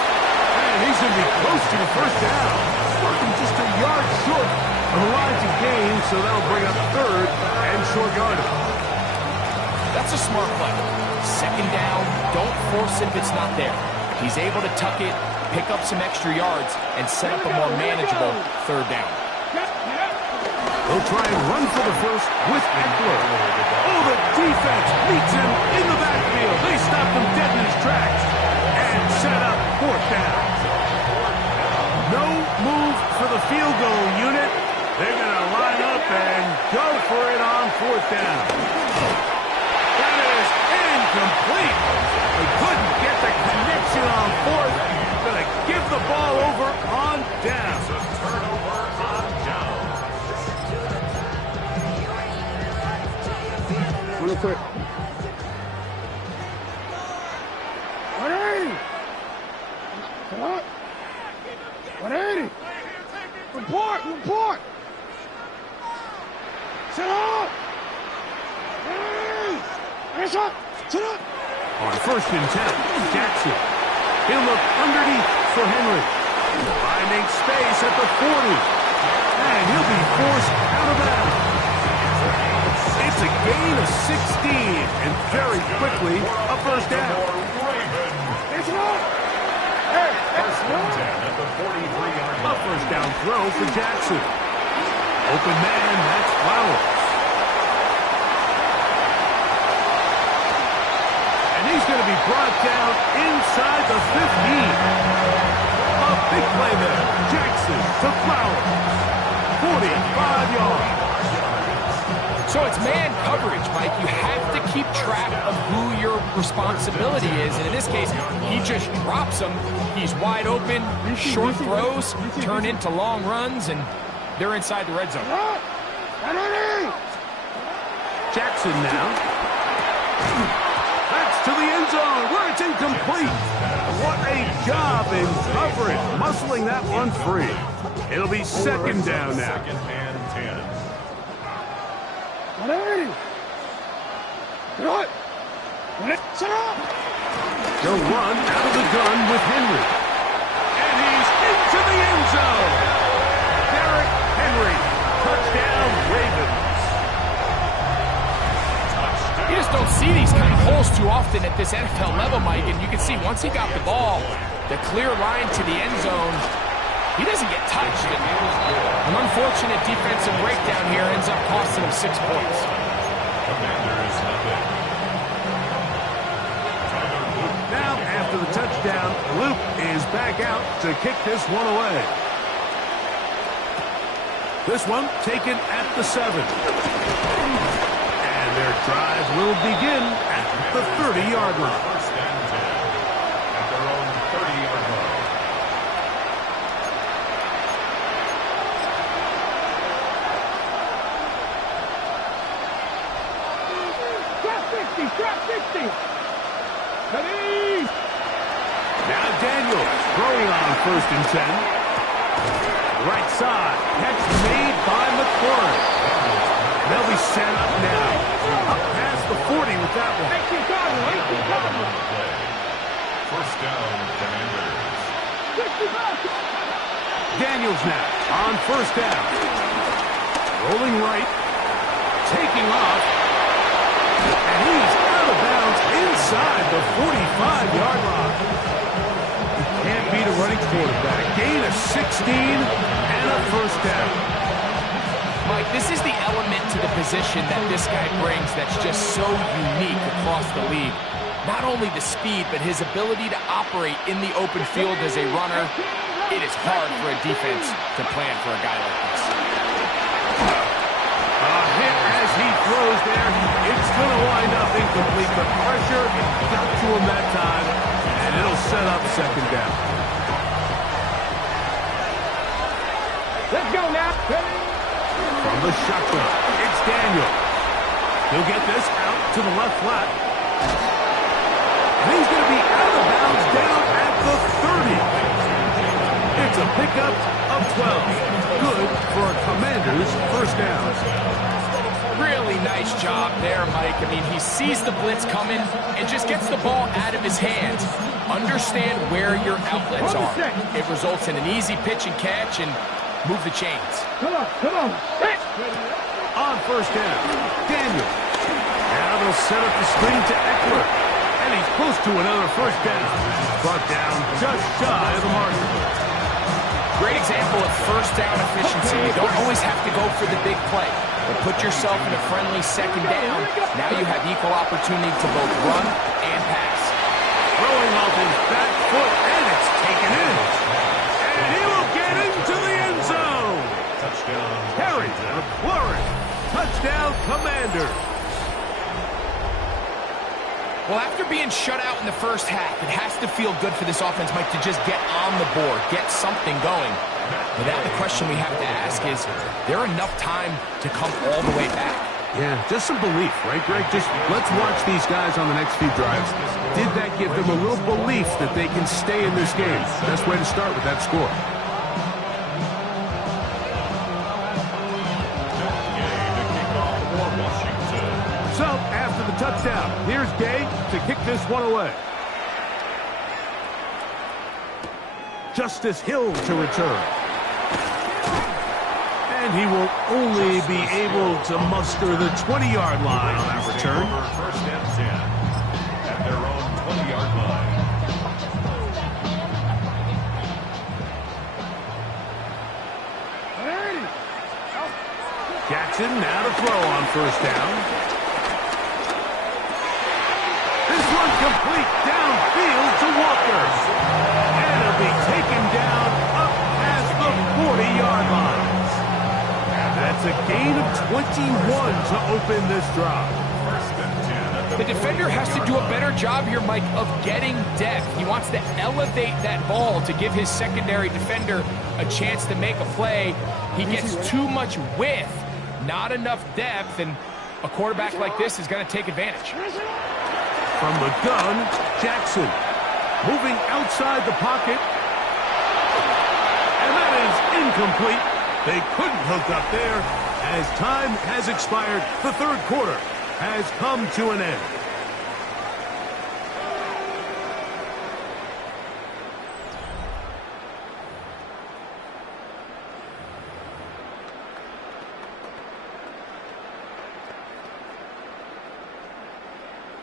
And he's going to be close to the first down. Working just a yard short of the line to gain, so that'll bring up 3rd and short yardage. That's a smart play. 2nd down, don't force it if it's not there. He's able to tuck it, pick up some extra yards, and set up a more manageable 3rd down. They'll try and run for the first with Eckler. Oh, the defense meets him in the backfield. They stop him dead in his tracks and set up 4th down. No move for the field goal unit. They're going to line up and go for it on 4th down. That is incomplete. They couldn't get the connection on 4th. Going to give the ball over on down. It's a turnover on down. Real quick. 180. What? 180. Report. Sit up. Hands up. Sit up. On 1st and 10, Jackson. He'll look underneath for Henry. Finding space at the 40. And he'll be forced out of bounds. It's a gain of 16, and very quickly, a 1st down. It's not. Hey, First and 10 at the 43-yard A line. 1st down throw for Jackson. Open man, that's Flowers. And he's going to be brought down inside the 15. A big play there. Jackson to Flowers. 45 yards. So it's man coverage, Mike. You have to keep track of who your responsibility is. And in this case, he just drops him. He's wide open. Short throws turn into long runs, and they're inside the red zone. Jackson now. That's to the end zone where it's incomplete. What a job in coverage, muscling that one free. It'll be 2nd down now. 2nd and 10. 180. Sit up. Sit up. They'll run out of the gun with Henry. And he's into the end zone. Derrick Henry. Touchdown, Ravens. You just don't see these kind of holes too often at this NFL level, Mike. And you can see once he got the ball, the clear line to the end zone, he doesn't get touched. An unfortunate defensive breakdown here ends up costing him 6 points. Commanders nothing. Now, after the touchdown, Luke is back out to kick this one away. This one taken at the 7. And their drive will begin at the 30-yard line. 1st and 10 at their own 30-yard line. Drop 60. Ready. Now Daniel throwing on 1st and 10. Right side. Catch made by McLaurin. They'll be set up now. Up past the 40 with that one. 1st down, Commanders. Daniels now on 1st down. Rolling right. Taking off. And he's out of bounds inside the 45-yard line. You can't beat a running quarterback. Gain of 16 and a 1st down. Mike, this is the element to the position that this guy brings that's just so unique across the league. Not only the speed, but his ability to operate in the open field as a runner. It is hard for a defense to plan for a guy like this. A hit as he throws there. It's going to wind up incomplete. The pressure got to him that time, and it'll set up 2nd down. Let's go now. From the shotgun, it's Daniel. He'll get this out to the left flat. And he's going to be out of bounds down at the 30. It's a pickup produce first downs. Really nice job there, Mike. I mean, he sees the blitz coming and just gets the ball out of his hands. Understand where your outlets are. It results in an easy pitch and catch and move the chains. Come on. On first down, Daniel. Now they'll set up the screen to Eckler. And he's close to another first down. Brought down just shy of the mark. Great example of first down efficiency. You don't always have to go for the big play, but put yourself in a friendly second down. Now you have equal opportunity to both run and pass. Throwing off his back foot, and it's taken in. And he will get into the end zone. Touchdown. Harry McLaurin. Touchdown, Commanders. Well, after being shut out in the first half, it has to feel good for this offense, Mike, to just get on the board, get something going. But now the question we have to ask is there enough time to come all the way back? Yeah, just some belief, right, Greg? Just let's watch these guys on the next few drives. Did that give them a little belief that they can stay in this game? Best way to start with that score. So, after the touchdown, here's Gay to kick this one away. Justice Hill to return. And he will only be able to muster the 20-yard line on that return. First and 10 at their own 20-yard line. Jackson now to throw on first down. This one complete downfield to Walker. And it'll be taken down up past the 40-yard line. That's a gain of 21 to open this drive. The defender has to do a better job here, Mike, of getting depth. He wants to elevate that ball to give his secondary defender a chance to make a play. He gets too much width, not enough depth, and a quarterback like this is going to take advantage. From the gun, Jackson moving outside the pocket. And that is incomplete. They couldn't hook up there as time has expired. The third quarter has come to an end.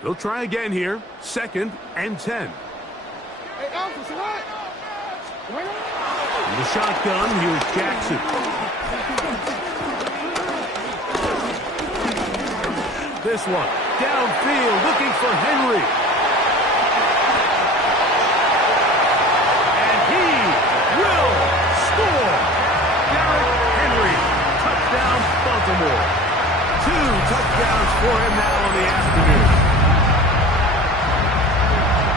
They'll try again here. 2nd and 10. Hey, Alpha, what? In the shotgun, here's Jackson. This one, downfield, looking for Henry. And he will score. Derrick Henry, touchdown, Baltimore. 2 touchdowns for him now in the afternoon.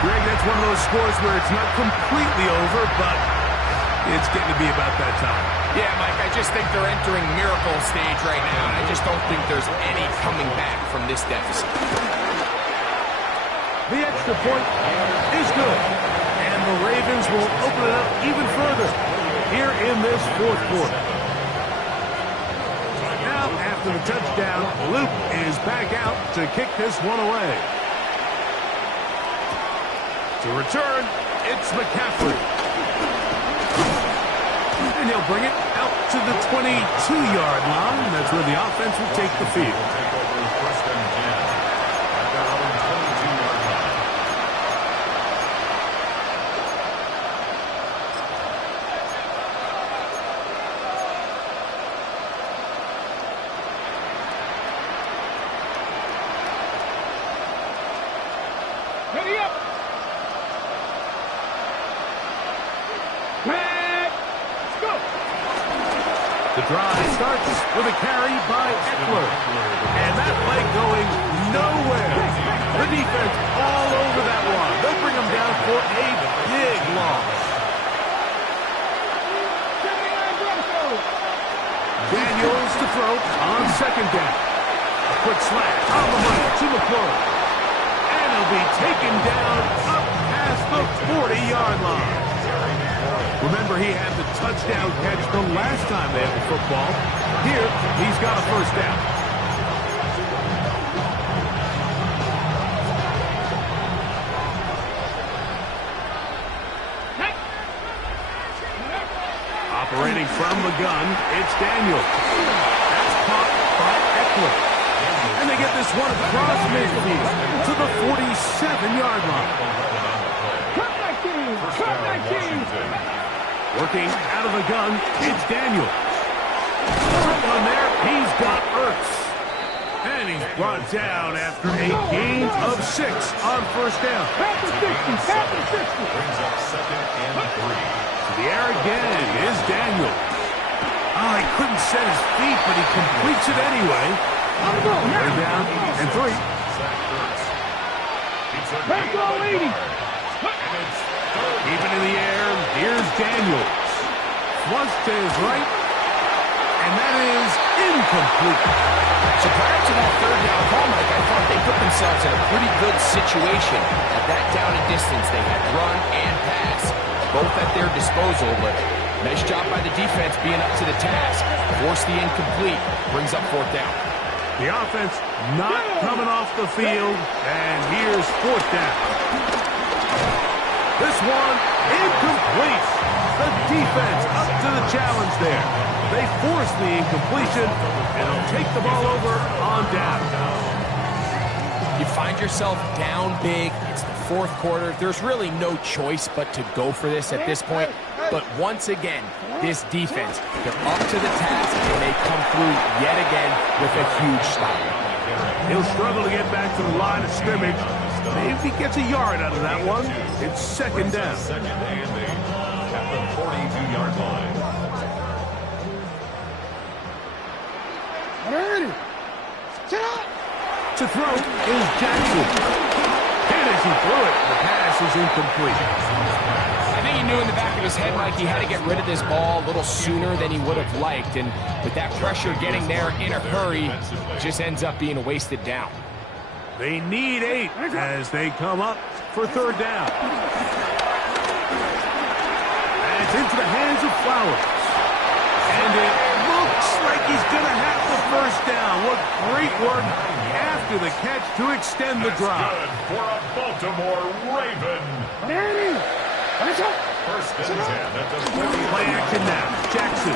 Greg, that's one of those scores where it's not completely over, but it's getting to be about that time. Yeah, Mike, I just think they're entering miracle stage right now, and I just don't think there's any coming back from this deficit. The extra point is good, and the Ravens will open it up even further here in this fourth quarter. Now, after the touchdown, Luke is back out to kick this one away. To return, it's McCaffrey. And he'll bring it out to the 22-yard line. That's where the offense will take the field. First and 10 at their own 22-yard line. Ready up. The drive starts with a carry by Eckler. And that play going nowhere. The defense all over that one. They'll bring him down for a big loss. Daniels to throw on second down. A quick slash on the money to McLaurin. And he'll be taken down up past the 40-yard line. Remember, he had the touchdown catch the last time they had the football. Here, he's got a first down. Operating from the gun, it's Daniel. That's caught by Eckler. And they get this one across midfield to the 47-yard line. Working out of the gun, it's Daniel. On there, he's got Ertz. And he's brought down after a gain of 6 on first down. Brings up 2nd and 3. To the air again is Daniel. Oh, he couldn't set his feet, but he completes it anyway. Third down and 3. Let's go, lady. Even in the air, here's Daniels. Flush to his right, and that is incomplete. So prior to that third down call, Mike, I thought they put themselves in a pretty good situation. At that down and distance, they had run and pass, both at their disposal, but nice job by the defense being up to the task. Force the incomplete, brings up 4th down. The offense not coming off the field, and here's 4th down. This one incomplete. The defense up to the challenge there. They force the incompletion, and they'll take the ball over on down. You find yourself down big. It's the 4th quarter. There's really no choice but to go for this at this point. But once again, this defense, they're up to the task, and they come through yet again with a huge stop. He'll struggle to get back to the line of scrimmage. Maybe he gets a yard out of that one. It's 2nd down. 2nd and 8 at the 42-yard line. Ready. Sit up. To throw is Jackson. And as he threw it, the pass is incomplete. I think he knew in the back of his head, Mike, he had to get rid of this ball a little sooner than he would have liked. And with that pressure getting there in a hurry, just ends up being a wasted down. They need 8 as they come up for 3rd down. And it's into the hands of Flowers. And it looks like he's going to have the first down. What great work after the catch to extend the drive. Good for a Baltimore Raven. First and 10 at the 40. Play action now. Jackson.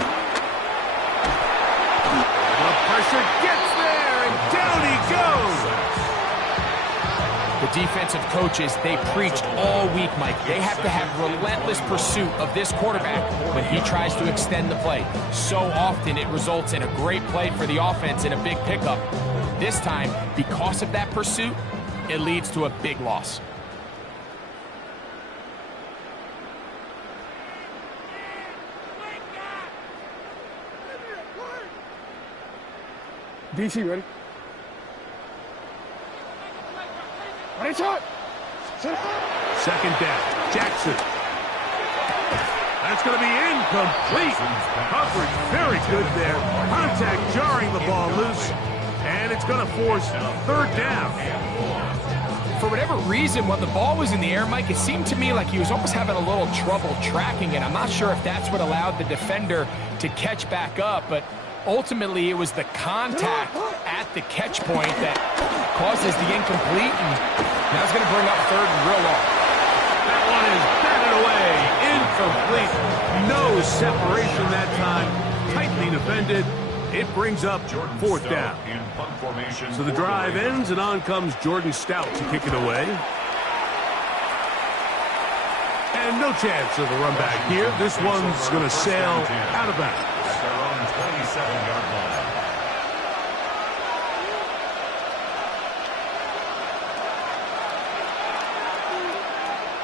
The pressure gets there, and down he goes. The defensive coaches, they preach all week, Mike. They have to have relentless pursuit of this quarterback when he tries to extend the play. So often it results in a great play for the offense and a big pickup. This time, because of that pursuit, it leads to a big loss. DC, ready? Ready, shot. 2nd down. Jackson. That's going to be incomplete. Coverage very good there. Contact jarring the ball loose. And it's going to force 3rd down. For whatever reason, when the ball was in the air, Mike, it seemed to me like he was almost having a little trouble tracking it. I'm not sure if that's what allowed the defender to catch back up, but ultimately it was the contact at the catch point that causes the incomplete, and now it's going to bring up 3rd and real long. That one is batted away. Incomplete. No separation that time. Tightly defended. It brings up 4th down. So the drive ends, and on comes Jordan Stout to kick it away. And no chance of a run back here. This one's going to sail out of bounds. At their own 27-yard line.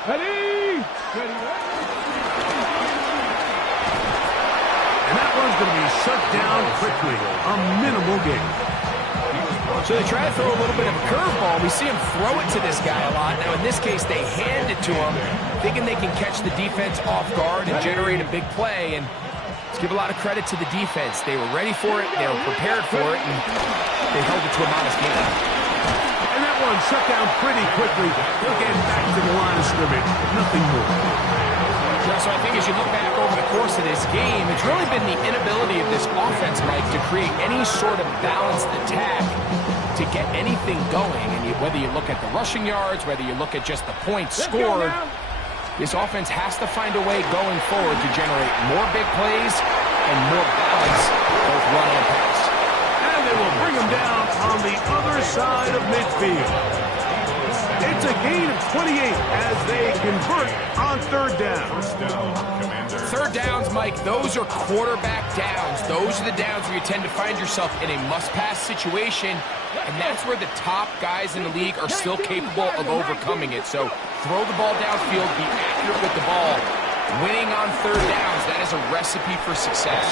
Ready. And that one's going to be shut down quickly. A minimal gain. So they try to throw a little bit of a curveball. We see him throw it to this guy a lot. Now, in this case, they hand it to him, thinking they can catch the defense off guard and generate a big play. And let's give a lot of credit to the defense. They were ready for it, they were prepared for it, and they held it to a modest gain. And that one shut down pretty quickly. They'll get back to the line of scrimmage. Nothing more. Yeah, so I think as you look back over the course of this game, it's really been the inability of this offense, Mike, to create any sort of balanced attack to get anything going. And whether you look at the rushing yards, whether you look at just the points scored, this offense has to find a way going forward to generate more big plays and more balance, both run and pass. And they will bring him down on the other side of midfield. It's a gain of 28 as they convert on third down. Third downs, Mike, those are quarterback downs. Those are the downs where you tend to find yourself in a must-pass situation, and that's where the top guys in the league are still capable of overcoming it. So throw the ball downfield, be accurate with the ball. Winning on third downs, that is a recipe for success.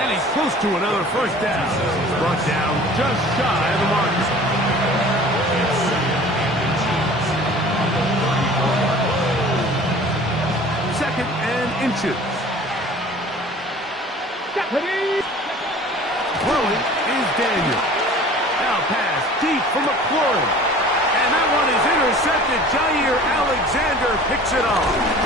And he's close to another first down. Brought down just shy of the mark. Second and inches. Throwing is Daniel. Now pass deep for McLaurin. And that one is intercepted. Jair Alexander picks it off.